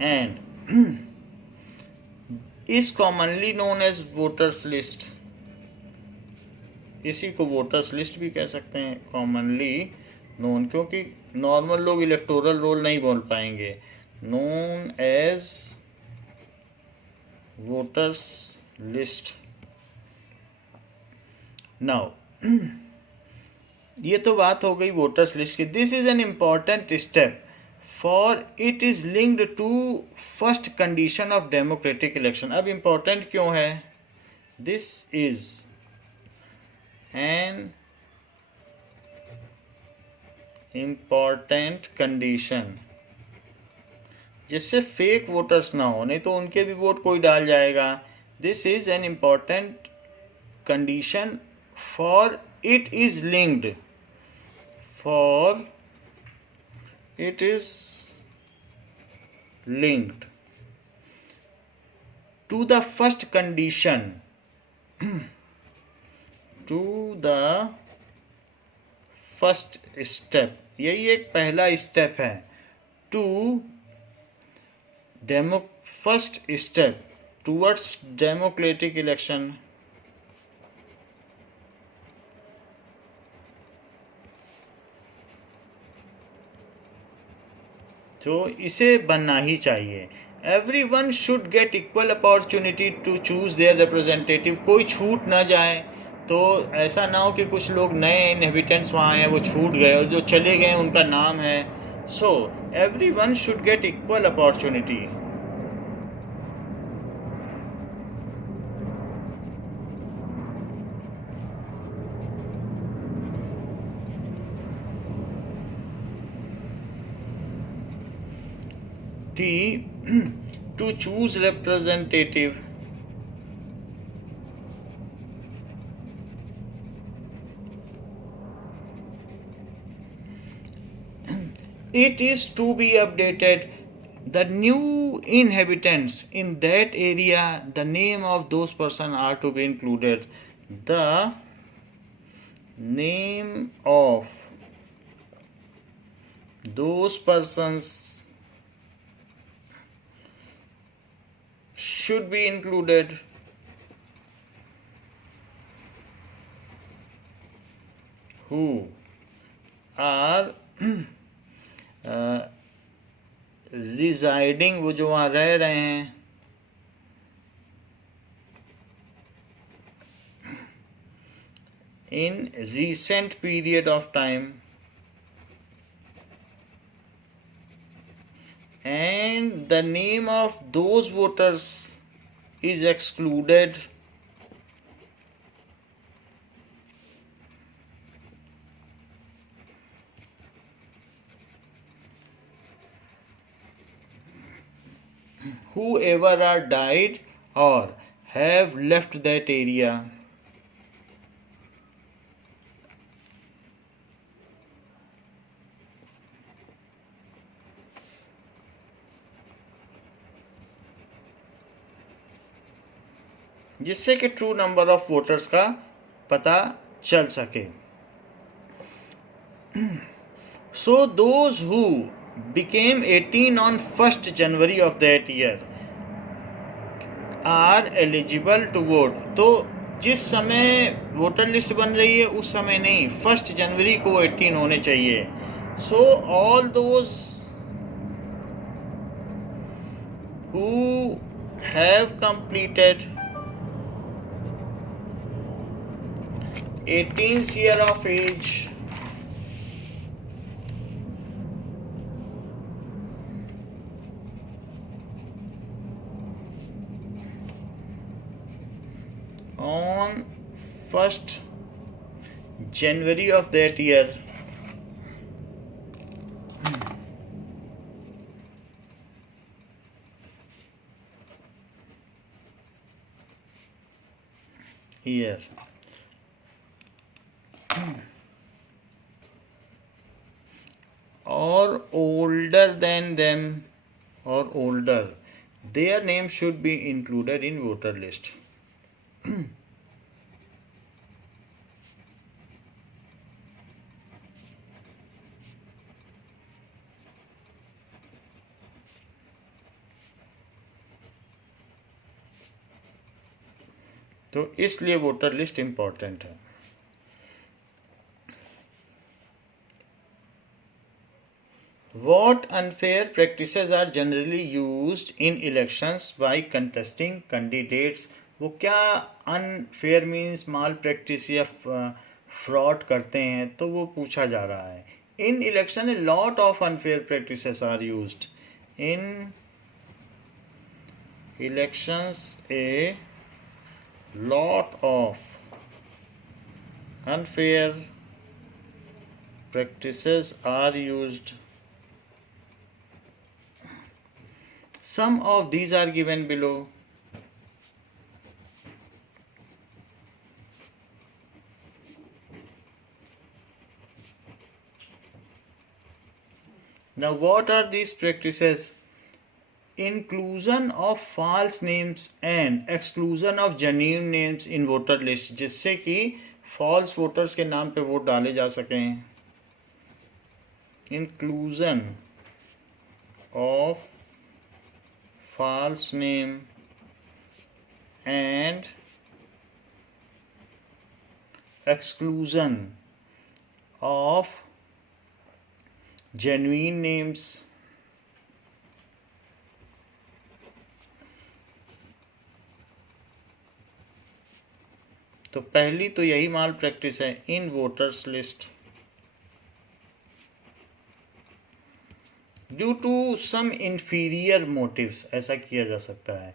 And is commonly known as voters list। इसी को वोटर्स लिस्ट भी कह सकते हैं, कॉमनली नोन, क्योंकि नॉर्मल लोग इलेक्टोरल रोल नहीं बोल पाएंगे। Known as voters list. Now ये तो बात हो गई वोटर्स लिस्ट की। This is an important step for it is linked to first condition of democratic election। अब important क्यों है? This is an important condition जिससे फेक वोटर्स ना हो, नहीं तो उनके भी वोट कोई डाल जाएगा। This is an important condition for it is linked, for it is linked to the first condition, to the first step। यही एक पहला स्टेप है, to first step towards democratic election. तो इसे बनना ही चाहिए। Everyone should get equal opportunity to choose their representative. कोई छूट ना जाए, तो ऐसा ना हो कि कुछ लोग नए इनहेबिटेंट्स वहाँ आए हैं, वो छूट गए, और जो चले गए उनका नाम है. सो everyone should get equal opportunity. T to choose representative. It is to be updated. The new inhabitants in that area, the name of those persons are to be included. The name of those persons should be included. Who are residing, वो जो वहाँ रह रहे हैं, in recent period of time, and the name of those voters is excluded whoever are died or have left that area. जिससे कि ट्रू नंबर ऑफ वोटर्स का पता चल सके. So those who became 18 on 1st January of that year are eligible to vote. तो जिस समय वोटर लिस्ट बन रही है उस समय नहीं, 1 जनवरी को 18 होने चाहिए. So all those who have completed 18th year of age on 1st January of that year here or older than them or older, their name should be included in voter list. तो इसलिए वोटर लिस्ट इंपॉर्टेंट है. What unfair practices are generally used in elections by contesting candidates? वो क्या अनफेयर मीन्स माल प्रैक्टिस या फ्रॉड करते हैं, तो वो पूछा जा रहा है. In election a lot of unfair practices are used. In elections a lot of unfair practices are used. Some of these are given below. Now what are these practices? Inclusion of false names and exclusion of genuine names in voter list, जिससे कि false voters के नाम पे वोट डाले जा सकें. Inclusion of false name and exclusion of genuine names तो पहली तो यही माल प्रैक्टिस है, in voters list due to some inferior motives, ऐसा किया जा सकता है।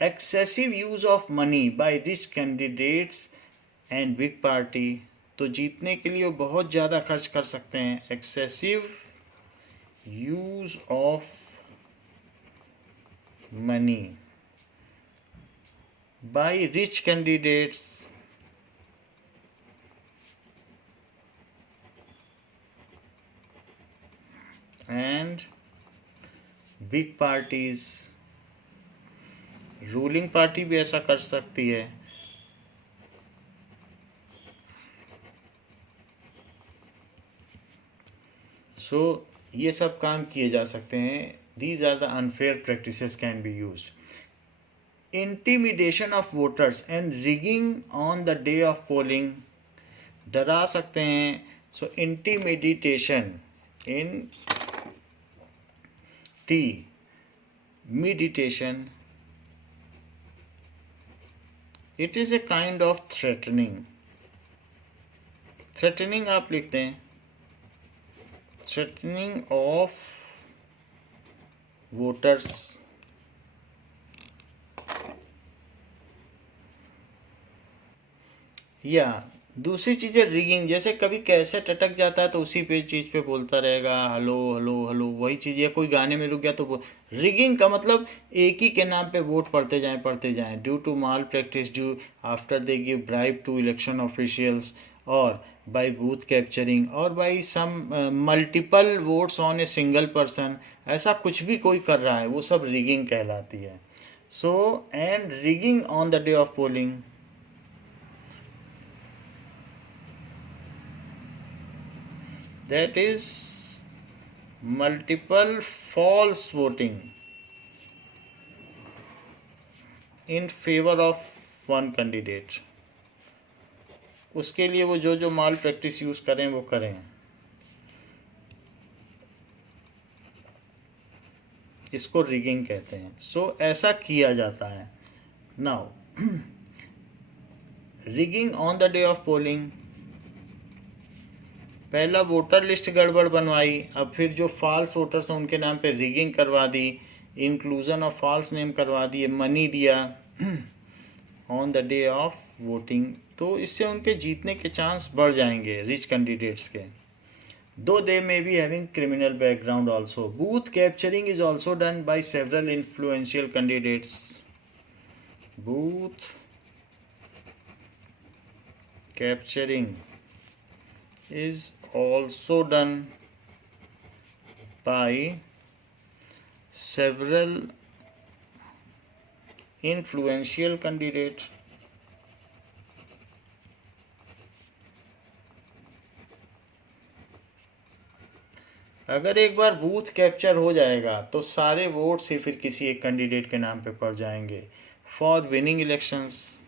Excessive use of money by rich candidates and big party, तो जीतने के लिए वो बहुत ज़्यादा खर्च कर सकते हैं। Excessive use of money by rich candidates and big parties, ruling party भी ऐसा कर सकती है। सो ये सब काम किए जा सकते हैं। These are the unfair practices can be used. Intimidation of voters and rigging on the day of polling, डरा सकते हैं। So intimidation, in T meditation, it is a kind of threatening। threatening आप लिखते हैं, threatening of voters या दूसरी चीज़ है रिगिंग, जैसे कभी कैसे टटक जाता है तो उसी पे चीज़ पे बोलता रहेगा हेलो हेलो हेलो, वही चीज़। या कोई गाने में रुक गया तो रिगिंग का मतलब एक ही के नाम पे वोट पढ़ते जाएं due to malpractice, due after they give bribe to election officials, और बाय बूथ कैप्चरिंग, और by some multiple votes on a single person, ऐसा कुछ भी कोई कर रहा है वो सब रिगिंग कहलाती है। So and rigging on the day of polling, that is multiple false voting in favor of one candidate। उसके लिए वो जो माल प्रैक्टिस यूज करें वो करें, इसको रिगिंग कहते हैं। सो ऐसा किया जाता है। Now rigging on the day of polling, पहला वोटर लिस्ट गड़बड़ बनवाई, अब फिर जो फॉल्स वोटर्स हैं उनके नाम पे रिगिंग करवा दी, इंक्लूजन ऑफ फॉल्स नेम करवा दिए, मनी दिया on the day of voting, तो इससे उनके जीतने के चांस बढ़ जाएंगे रिच कैंडिडेट्स के। Though they may be having criminal background also. Booth capturing is also done by several influential candidates. Booth capturing is also done by several influential candidates। अगर एक बार बूथ कैप्चर हो जाएगा तो सारे वोट से फिर किसी एक कैंडिडेट के नाम पे पड़ जाएंगे फॉर विनिंग इलेक्शंस।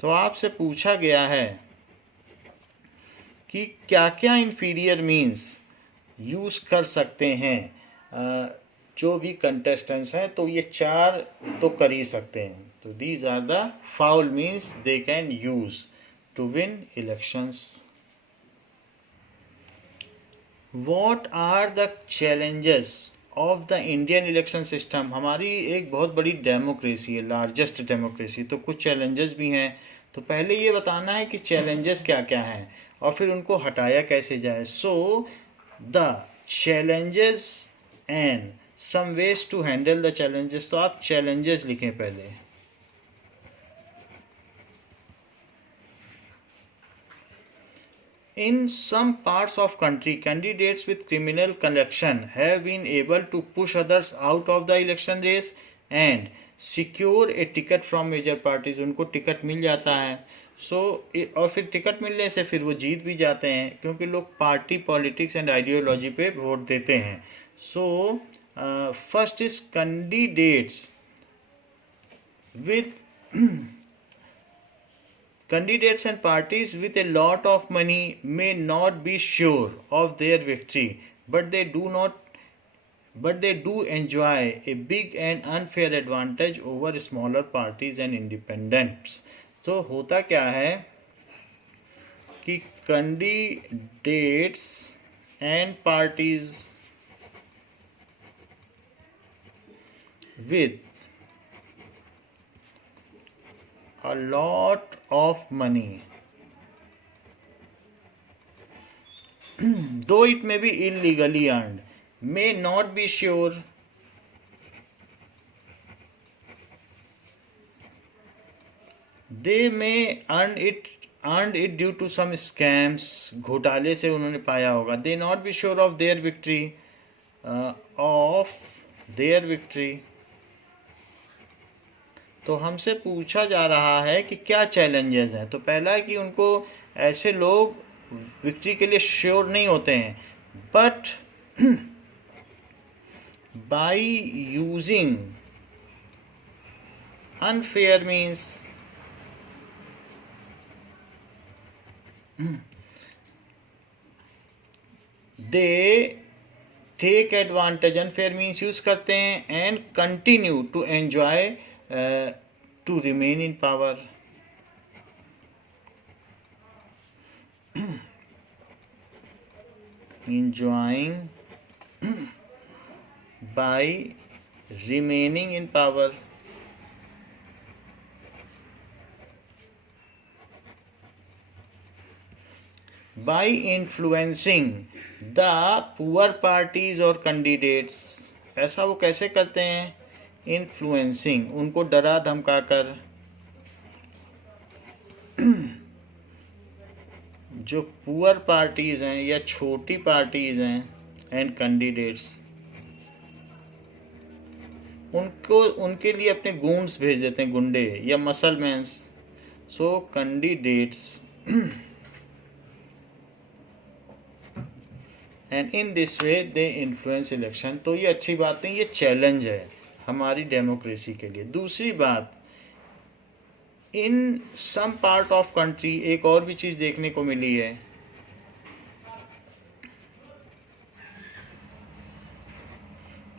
तो आपसे पूछा गया है कि क्या क्या इंफीरियर मीन्स यूज़ कर सकते हैं जो भी कंटेस्टेंट्स हैं, तो ये चार तो कर ही सकते हैं। तो these are the foul means they can use to win elections. What are the challenges of the Indian election system? हमारी एक बहुत बड़ी डेमोक्रेसी है, लार्जेस्ट डेमोक्रेसी, तो कुछ चैलेंजेस भी हैं। तो पहले ये बताना है कि चैलेंजेस क्या क्या हैं और फिर उनको हटाया कैसे जाए। So the challenges and some ways to handle the challenges. तो आप चैलेंजेस लिखें पहले। In some parts of country, candidates with criminal connection have been able to push others out of the election race and secure a ticket from major parties। उनको टिकट मिल जाता है। और फिर टिकट मिलने से फिर वो जीत भी जाते हैं क्योंकि लोग पार्टी पॉलिटिक्स एंड आइडियोलॉजी पे वोट देते हैं। First is candidates with candidates and parties with a lot of money may not be sure of their victory, but they do enjoy a big and unfair advantage over smaller parties and independents। तो होता क्या है कि candidates and parties with a lot of money, though it may be illegally earned, may not be sure they may earned it due to some scams, घोटाले से उन्होंने पाया होगा. They not be sure of their victory. तो हमसे पूछा जा रहा है कि क्या चैलेंजेस हैं. तो पहला है कि उनको ऐसे लोग विक्ट्री के लिए श्योर नहीं होते हैं, but by using unfair means they take advantage, unfair means use करते हैं, and continue to enjoy to remain in power. Enjoying by remaining in power. By influencing the poor parties or candidates. ऐसा वो कैसे करते हैं? इन्फ्लुएंसिंग, उनको डरा धमका कर जो पुअर पार्टीज हैं या छोटी पार्टीज हैं एंड कैंडिडेट्स, उनको उनके लिए अपने गूंड्स भेज देते हैं, गुंडे या muscle mans. So candidates and in this way they influence election. तो ये अच्छी बात नहीं, ये चैलेंज है हमारी डेमोक्रेसी के लिए. दूसरी बात, इन सम पार्ट ऑफ कंट्री एक और भी चीज देखने को मिली है.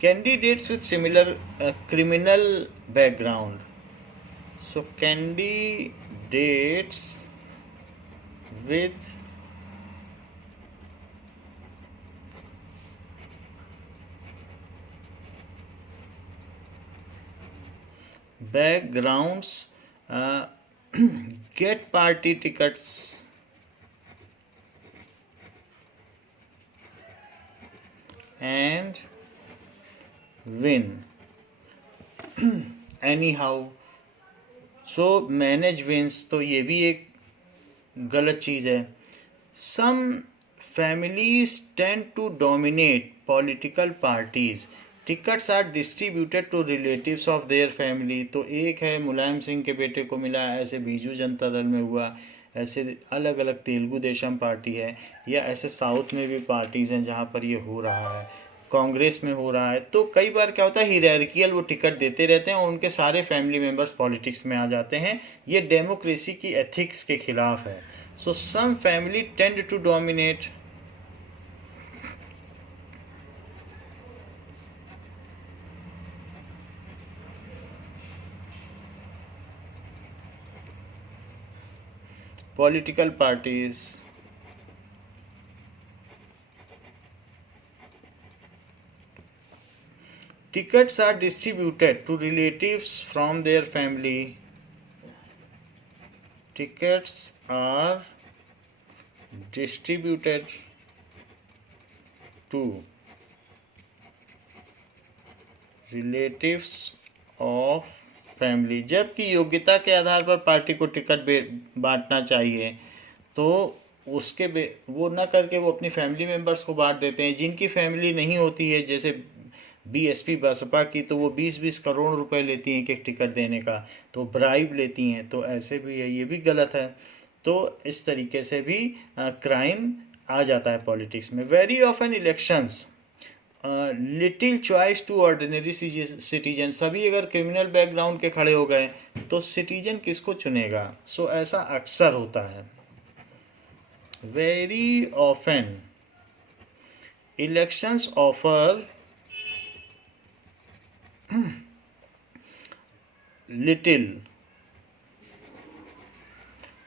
Candidates with similar criminal background. So candidates with backgrounds get party tickets and win anyhow. So manage wins. तो ये भी एक गलत चीज़ है. Some families tend to dominate political parties. Tickets are distributed to relatives of their family. तो एक है मुलायम सिंह के बेटे को मिला, ऐसे बीजू जनता दल में हुआ, ऐसे अलग अलग तेलुगु देशम पार्टी है, या ऐसे साउथ में भी पार्टीज़ हैं जहाँ पर ये हो रहा है, कांग्रेस में हो रहा है. तो कई बार क्या होता है, हियरार्कियल वो टिकट देते रहते हैं और उनके सारे फैमिली मेम्बर्स पॉलिटिक्स में आ जाते हैं. ये डेमोक्रेसी की एथिक्स के खिलाफ है. So some family tend to dominate. Political parties. Tickets are distributed to relatives from their family. Tickets are distributed to relatives of family. जबकि योग्यता के आधार पर पार्टी को टिकट बांटना चाहिए, तो उसके वो ना करके वो अपनी फैमिली मेंबर्स को बांट देते हैं. जिनकी फैमिली नहीं होती है, जैसे बीएसपी बसपा की, तो वो 20-20 करोड़ रुपए लेती हैं एक टिकट देने का, तो ब्राइब लेती हैं. तो ऐसे भी है, ये भी गलत है. तो इस तरीके से भी क्राइम आ जाता है पॉलिटिक्स में. Very often elections little choice to ordinary citizen. सभी अगर क्रिमिनल बैकग्राउंड के खड़े हो गए तो सिटीजन किसको चुनेगा. सो ऐसा अक्सर होता है. Very often elections offer little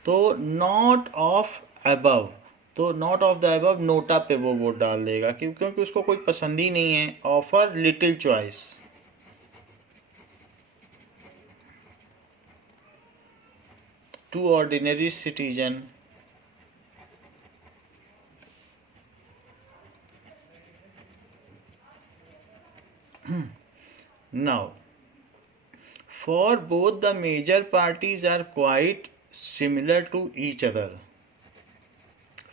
तो नॉट ऑफ अबव, तो not of the above NOTA पे वो वोट डाल देगा क्योंकि उसको कोई पसंद ही नहीं है. Offer little choice. To ordinary citizen. Now, for both the major parties are quite similar to each other.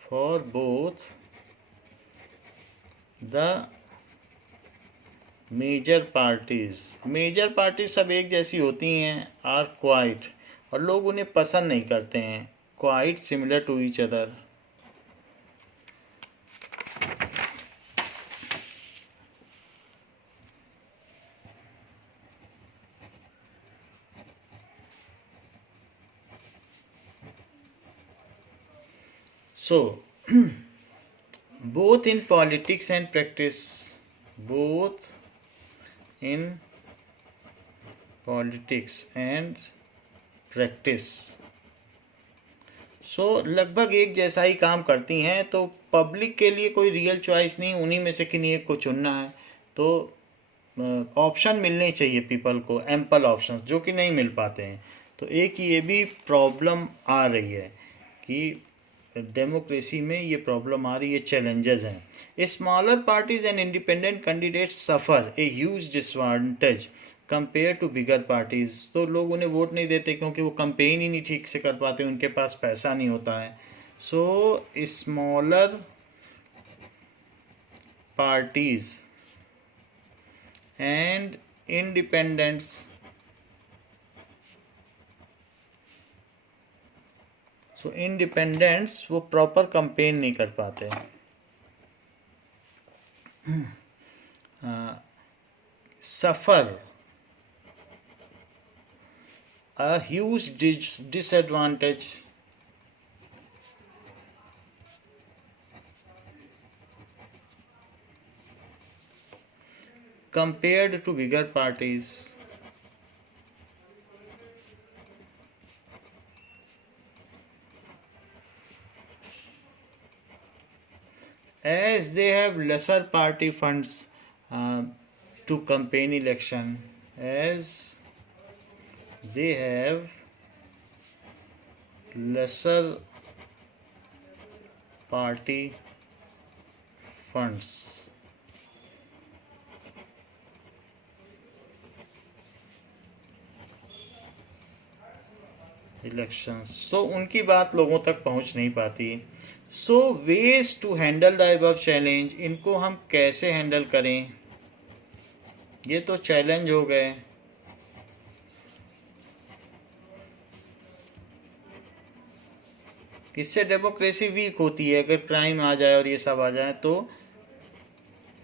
For both the major parties सब एक जैसी होती हैं. Are quite, और लोग उन्हें पसंद नहीं करते हैं. Quite similar to each other. So, both in politics and practice, both in politics and practice, सो लगभग एक जैसा ही काम करती हैं. तो पब्लिक के लिए कोई रियल चॉइस नहीं, उन्हीं में से किन्हीं एक को चुनना है. तो ऑप्शन मिलने चाहिए पीपल को, एम्पल ऑप्शंस, जो कि नहीं मिल पाते हैं. तो एक ये भी प्रॉब्लम आ रही है कि डेमोक्रेसी में ये प्रॉब्लम आ रही है, चैलेंजेस हैं. Smaller parties and independent candidates suffer a huge disadvantage compare to bigger parties. तो लोग उन्हें वोट नहीं देते क्योंकि वो कंपेन ही नहीं ठीक से कर पाते, उनके पास पैसा नहीं होता है. So smaller parties and independents, so independents वो प्रॉपर कंपेन नहीं कर पाते. Suffer a huge disadvantage compared to bigger parties. As they have lesser party funds to campaign election, as they have lesser party funds. Elections, so उनकी बात लोगों तक पहुंच नहीं पाती. So ways to handle the above challenge, इनको हम कैसे हैंडल करें, ये तो चैलेंज हो गए. इससे डेमोक्रेसी वीक होती है. अगर क्राइम आ जाए और ये सब आ जाए तो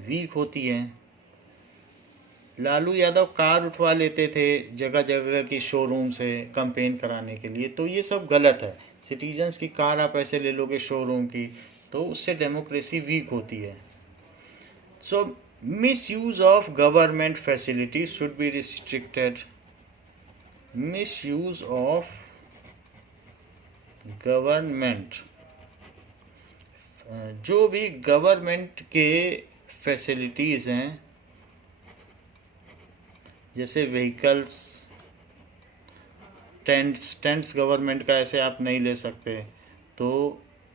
वीक होती है. लालू यादव कार उठवा लेते थे जगह जगह की शोरूम से कंपेन कराने के लिए, तो ये सब गलत है. सिटीजन्स की कार आप ऐसे ले लोगे शोरूम की, तो उससे डेमोक्रेसी वीक होती है. So misuse of government facility should be restricted. Misuse of government, जो भी गवर्नमेंट के फैसिलिटीज़ हैं जैसे व्हीकल्स, टेंट्स गवर्नमेंट का ऐसे आप नहीं ले सकते, तो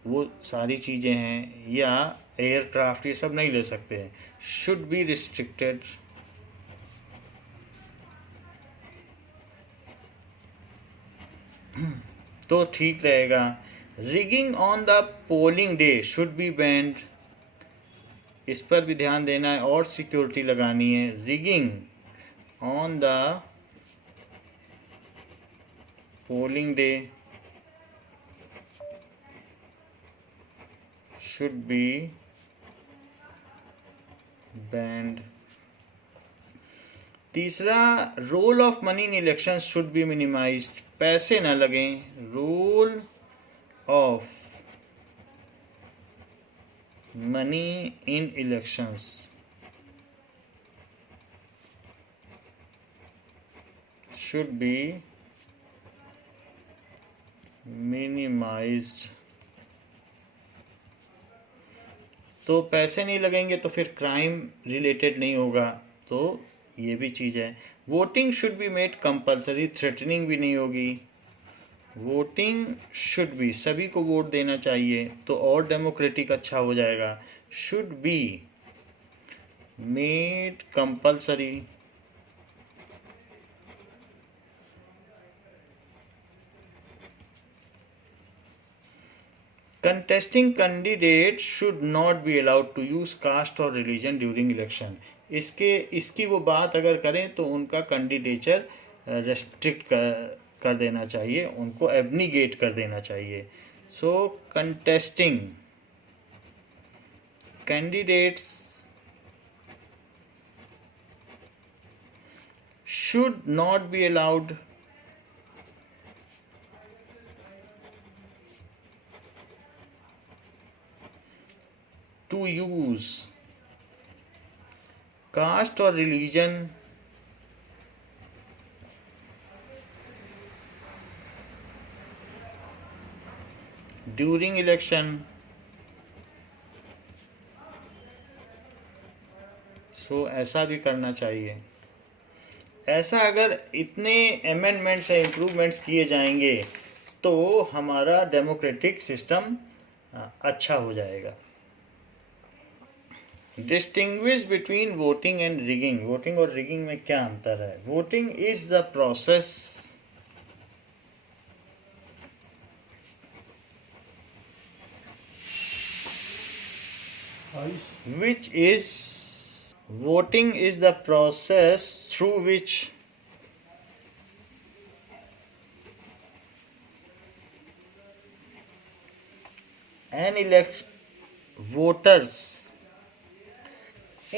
वो सारी चीज़ें हैं, या एयरक्राफ्ट, ये सब नहीं ले सकते हैं. Should be restricted. तो ठीक रहेगा. Rigging on the polling day should be band. इस पर भी ध्यान देना है और सिक्योरिटी लगानी है. Rigging on the polling day should be banned. तीसरा, role of money in election should be minimized. पैसे ना लगें. Role of money in elections should be minimized. तो पैसे नहीं लगेंगे तो फिर क्राइम रिलेटेड नहीं होगा, तो ये भी चीज़ है। Voting should be made compulsory, threatening भी नहीं होगी। वोटिंग शुड बी, सभी को वोट देना चाहिए, तो और डेमोक्रेटिक अच्छा हो जाएगा। Should be made compulsory, contesting candidates should not be allowed to use caste or religion during election। इसकी वो बात अगर करें तो उनका कैंडिडेचर रेस्ट्रिक्ट कर देना चाहिए, उनको एबनीगेट कर देना चाहिए। So contesting candidates should not be allowed to use caste or religion during election। सो ऐसा भी करना चाहिए। ऐसा अगर इतने अमेंडमेंट्स या इम्प्रूवमेंट्स किए जाएंगे तो हमारा डेमोक्रेटिक सिस्टम अच्छा हो जाएगा। Distinguish between voting and rigging. Voting और रिगिंग में क्या अंतर है? Voting is the process which is voting is the process through which voters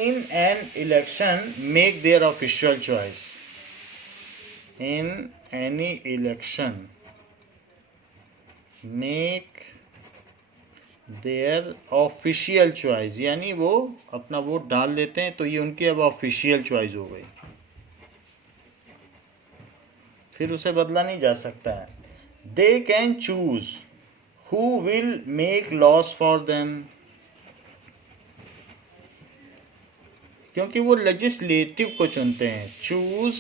in an election make their official choice। in any election make there official choice, यानी वो अपना वोट डाल देते हैं, तो ये उनकी अब ऑफिशियल चॉइस हो गई, फिर उसे बदला नहीं जा सकता है। They can choose who will make loss for them, क्योंकि वो लेजिस्लेटिव को चुनते हैं। Choose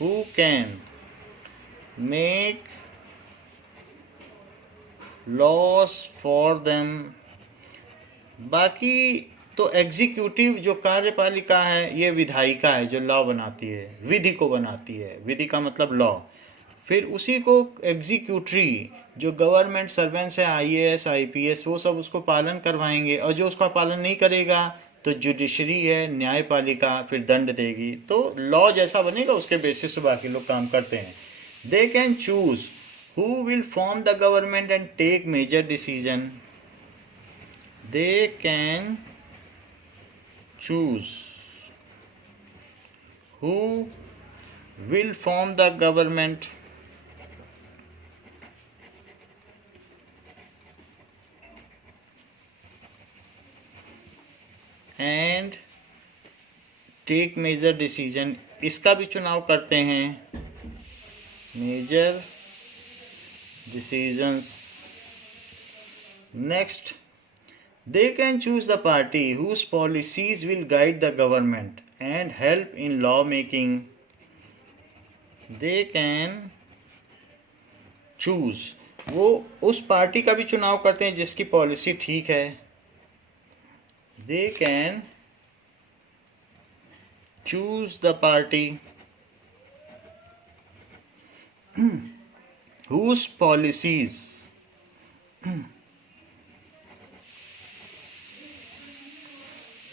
who can make loss for them. बाकी तो एग्जीक्यूटिव जो कार्यपालिका है, ये विधायिका है जो लॉ बनाती है, विधि को बनाती है। विधि का मतलब लॉ। फिर उसी को एग्जीक्यूटरी जो गवर्नमेंट सर्वेंट्स है, आईएएस आईपीएस, वो सब उसको पालन करवाएंगे, और जो उसका पालन नहीं करेगा तो जुडिशरी है, न्यायपालिका, फिर दंड देगी। तो लॉ जैसा बनेगा उसके बेसिस पे बाकी लोग काम करते हैं। They can choose who will form the government and take major decision। they can choose who will form the government and take major decision। इसका भी चुनाव करते हैं, major decisions। next, they can choose the party whose policies will guide the government and help in law making। they can choose, वो उस पार्टी का भी चुनाव करते हैं जिसकी पॉलिसी ठीक है। they can choose the party whose policies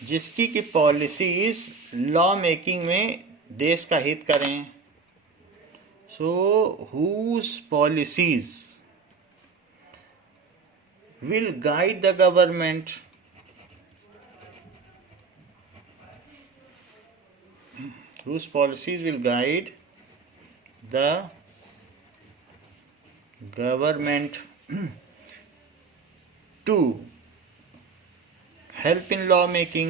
जिसकी की पॉलिसीज लॉ मेकिंग में देश का हित करें। सो whose policies will guide the government whose policies will guide the government to help in law making।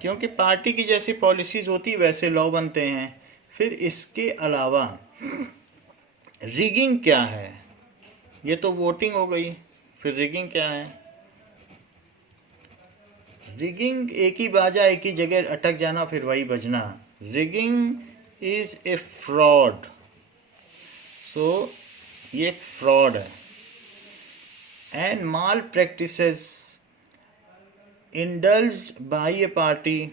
क्योंकि पार्टी की जैसी पॉलिसीज होती वैसे लॉ बनते हैं। फिर इसके अलावा रिगिंग क्या है? ये तो वोटिंग हो गई, फिर रिगिंग क्या है? रिगिंग एक ही बाजा एक ही जगह अटक जाना फिर वही बजना। Rigging is a fraud. So ये एक फ्रॉड है। And malpractices indulged by a party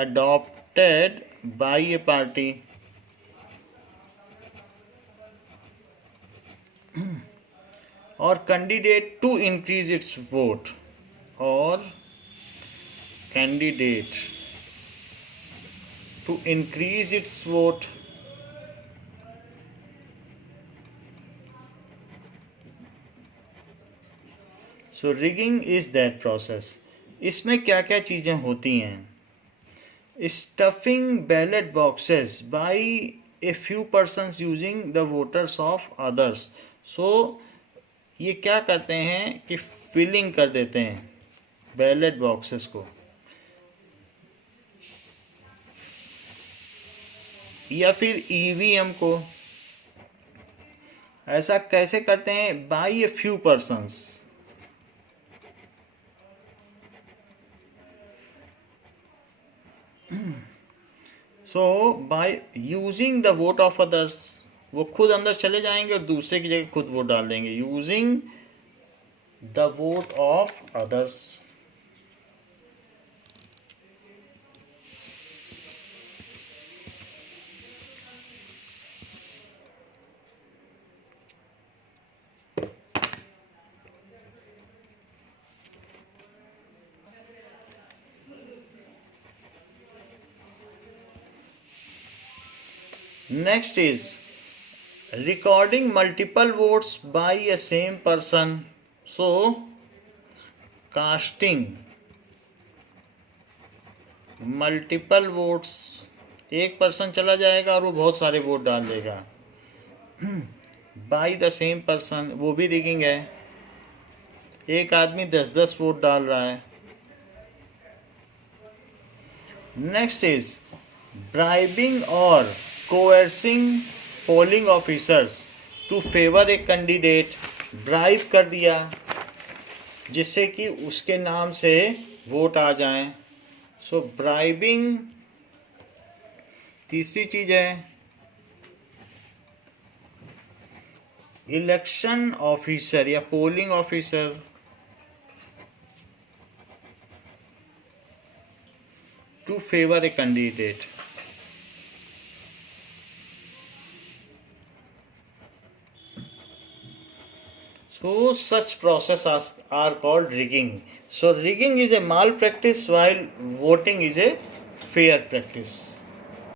adopted by a party or candidate to increase its vote or candidate to increase its vote. So rigging is that process. इसमें क्या क्या चीज़ें होती हैं? Stuffing ballot boxes by a few persons using the voters of others. So ये क्या करते हैं कि फिलिंग कर देते हैं बैलेट बॉक्सेस को, या फिर ईवीएम को। ऐसा कैसे करते हैं? By a few persons. So by using the vote of others, वो खुद अंदर चले जाएंगे और दूसरे की जगह खुद वोट डाल देंगे। Using the vote of others. Next is recording multiple votes by a same person. So casting multiple votes, एक पर्सन चला जाएगा और वो बहुत सारे वोट डाल देगा। बाय द सेम पर्सन, वो भी रिगिंग है। एक आदमी 10-10 वोट डाल रहा है। नेक्स्ट इज ब्राइबिंग और coercing polling officers to favor a candidate. Bribe कर दिया जिससे कि उसके नाम से वोट आ जाएं। So bribing. तीसरी चीज है इलेक्शन ऑफिसर या polling officer to favour a candidate. So such processes are called rigging. So rigging is a malpractice while voting is a fair practice.